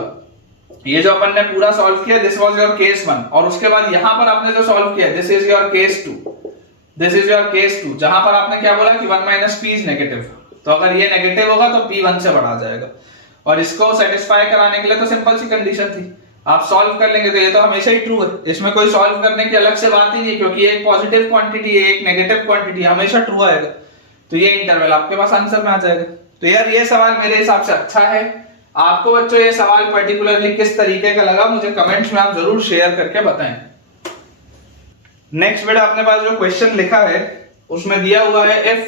ये जो अपन ने पूरा सॉल्व किया, दिस वाज योर केस 1, और उसके बाद यहां पर आपने जो सॉल्व किया, this is your case 2, this is your case 2, जहां पर आपने क्या बोला कि 1 - p इज नेगेटिव, तो अगर ये नेगेटिव होगा तो p 1 से बड़ा आ जाएगा। और इसको सेटिस्फाई कराने के लिए तो सिंपल सी कंडीशन थी, आप सॉल्व कर लेंगे तो ये तो हमेशा ही ट्रू है, इसमें कोई सॉल्व करने की अलग से बात ही नहीं, क्योंकि एक पॉजिटिव क्वांटिटी है, एक नेगेटिव क्वांटिटी, हमेशा ट्रू आएगा, तो ये इंटरवल आपके पास आंसर में आ जाएगा। तो यार ये सवाल मेरे हिसाब से अच्छा है। आपको बच्चों ये सवाल पर्टिकुलरली किस तरीके का लगा मुझे कमेंट्स में आप जरूर शेयर करके बताएं। नेक्स्ट बेटा अपने पास जो क्वेश्चन लिखा है उसमें दिया हुआ है if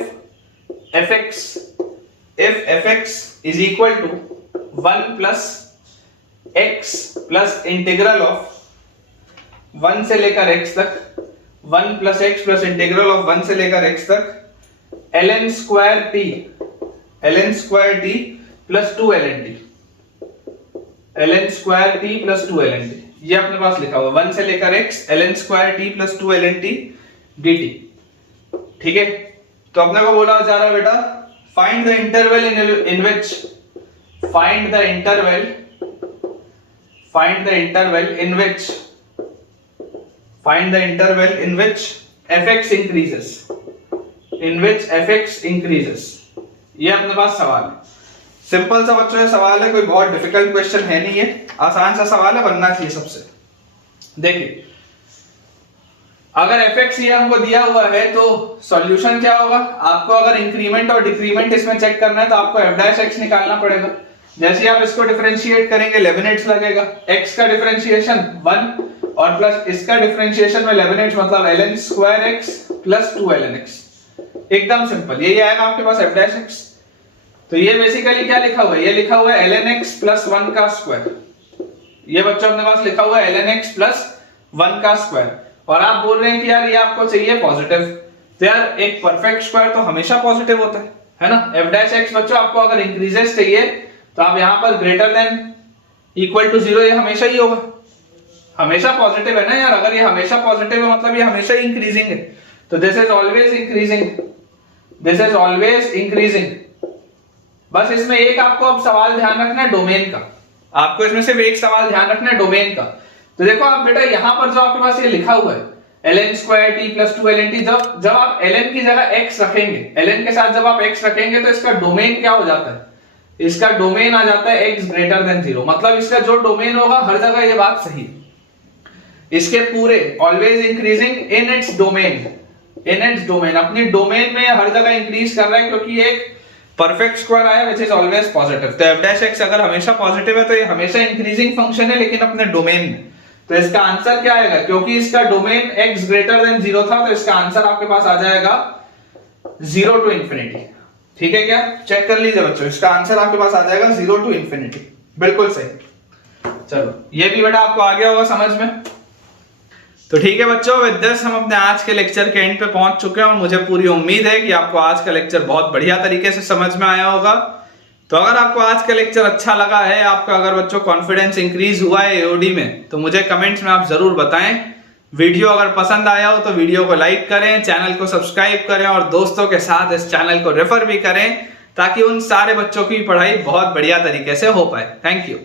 fx is equal to 1 plus x plus integral of 1 से लेकर x तक, 1 plus x plus integral of 1 से लेकर x तक ln square t plus 2 ln t, ln square t plus 2 ln t, ये अपने पास लिखा हुआ 1 से लेकर x ln square t plus 2 ln t dt। ठीक है, तो अपने को बोला जा रहा है बेटा find the interval in which fx increases, ये अपने पास सवाल है। सिंपल सा बच्चों ये सवाल है, कोई बहुत डिफिकल्ट क्वेश्चन है नहीं है, आसान सा सवाल है, बनना चाहिए सबसे। देखिए अगर fx ये हमको दिया हुआ है तो सॉल्यूशन क्या होगा, आपको अगर इंक्रीमेंट और डिक्रीमेंट इसमें चेक करना है तो आपको f' निकालना पड़ेगा। जैसे आप इसको डिफरेंशिएट करेंगे 11x लगेगा, x का डिफरेंशिएशन 1 और प्लस इसका डिफरेंशिएशन में 11x मतलब ln square x plus 2 ln x, एकदम सिंपल यही आएगा आपके पास f'। तो ये बेसिकली क्या लिखा हुआ है, ये लिखा हुआ है ln x plus 1 का स्क्वायर, ये बच्चों अपने पास लिखा हुआ है ln x plus 1 का स्क्वायर, और आप बोल रहे हैं कि यार ये आपको चाहिए पॉजिटिव, तो यार एक परफेक्ट स्क्वायर तो हमेशा पॉजिटिव होता है ना। f' बच्चों आपको अगर इंक्रीजेस चाहिए तो आप यहां पर ग्रेटर देन इक्वल टू 0, ये हमेशा ही होगा, हमेशा पॉजिटिव है ना यार, अगर ये हमेशा पॉजिटिव है मतलब ये हमेशा ही इंक्रीजिंग है, तो दिस इज ऑलवेज इंक्रीजिंग। बस इसमें एक आपको अब सवाल ध्यान रखना है डोमेन का, आपको इसमें सिर्फ एक सवाल ध्यान रखना है डोमेन का। तो देखो आप बेटा यहां पर जो आपके पास ये लिखा हुआ है ln square t plus 2 ln t, जब आप ln की जगह x रखेंगे, ln के साथ जब आप x रखेंगे तो इसका डोमेन क्या हो जाता है, इसका डोमेन आ जाता है x ग्रेटर देन 0, मतलब इसका जो डोमेन होगा हर जगह ये बात सही है, इसके पूरे always increasing in its domain, अपनी डोमेन में हर जगह इंक्रीज कर रहा है, क्योंकि एक परफेक्ट स्क्वायर आया व्हिच इज ऑलवेज पॉजिटिव। तो f' अगर हमेशा पॉजिटिव है तो ये हमेशा इंक्रीजिंग फंक्शन है, लेकिन अपने डोमेन में, तो इसका आंसर क्या आएगा, क्योंकि इसका डोमेन x ग्रेटर देन 0 था तो इसका आंसर आपके पास आ जाएगा 0 to infinity। ठीक है क्या, चेक कर लीजिए बच्चों, इसका आंसर आपके पास आ जाएगा 0 to infinity, बिल्कुल सही। चलो ये भी बेटा आपको आ गया होगा समझ में। तो ठीक है बच्चों, विद दिस हम अपने आज के लेक्चर के एंड पे पहुंच चुके हैं, और मुझे पूरी उम्मीद है कि आपको आज का लेक्चर बहुत बढ़िया तरीके से समझ में आया होगा। तो अगर आपको आज का लेक्चर अच्छा लगा है, आपका अगर बच्चों कॉन्फिडेंस इंक्रीज हुआ है एओडी में, तो मुझे कमेंट्स में आप जरूर बताएं। वीडियो अगर पसंद आया हो तो वीडियो को लाइक करें, चैनल को सब्सक्राइब करें और दोस्तों के साथ इस चैनल को रेफर भी करें, ताकि उन सारे बच्चों की पढ़ाई बहुत बढ़िया तरीके से हो पाए। Thank you.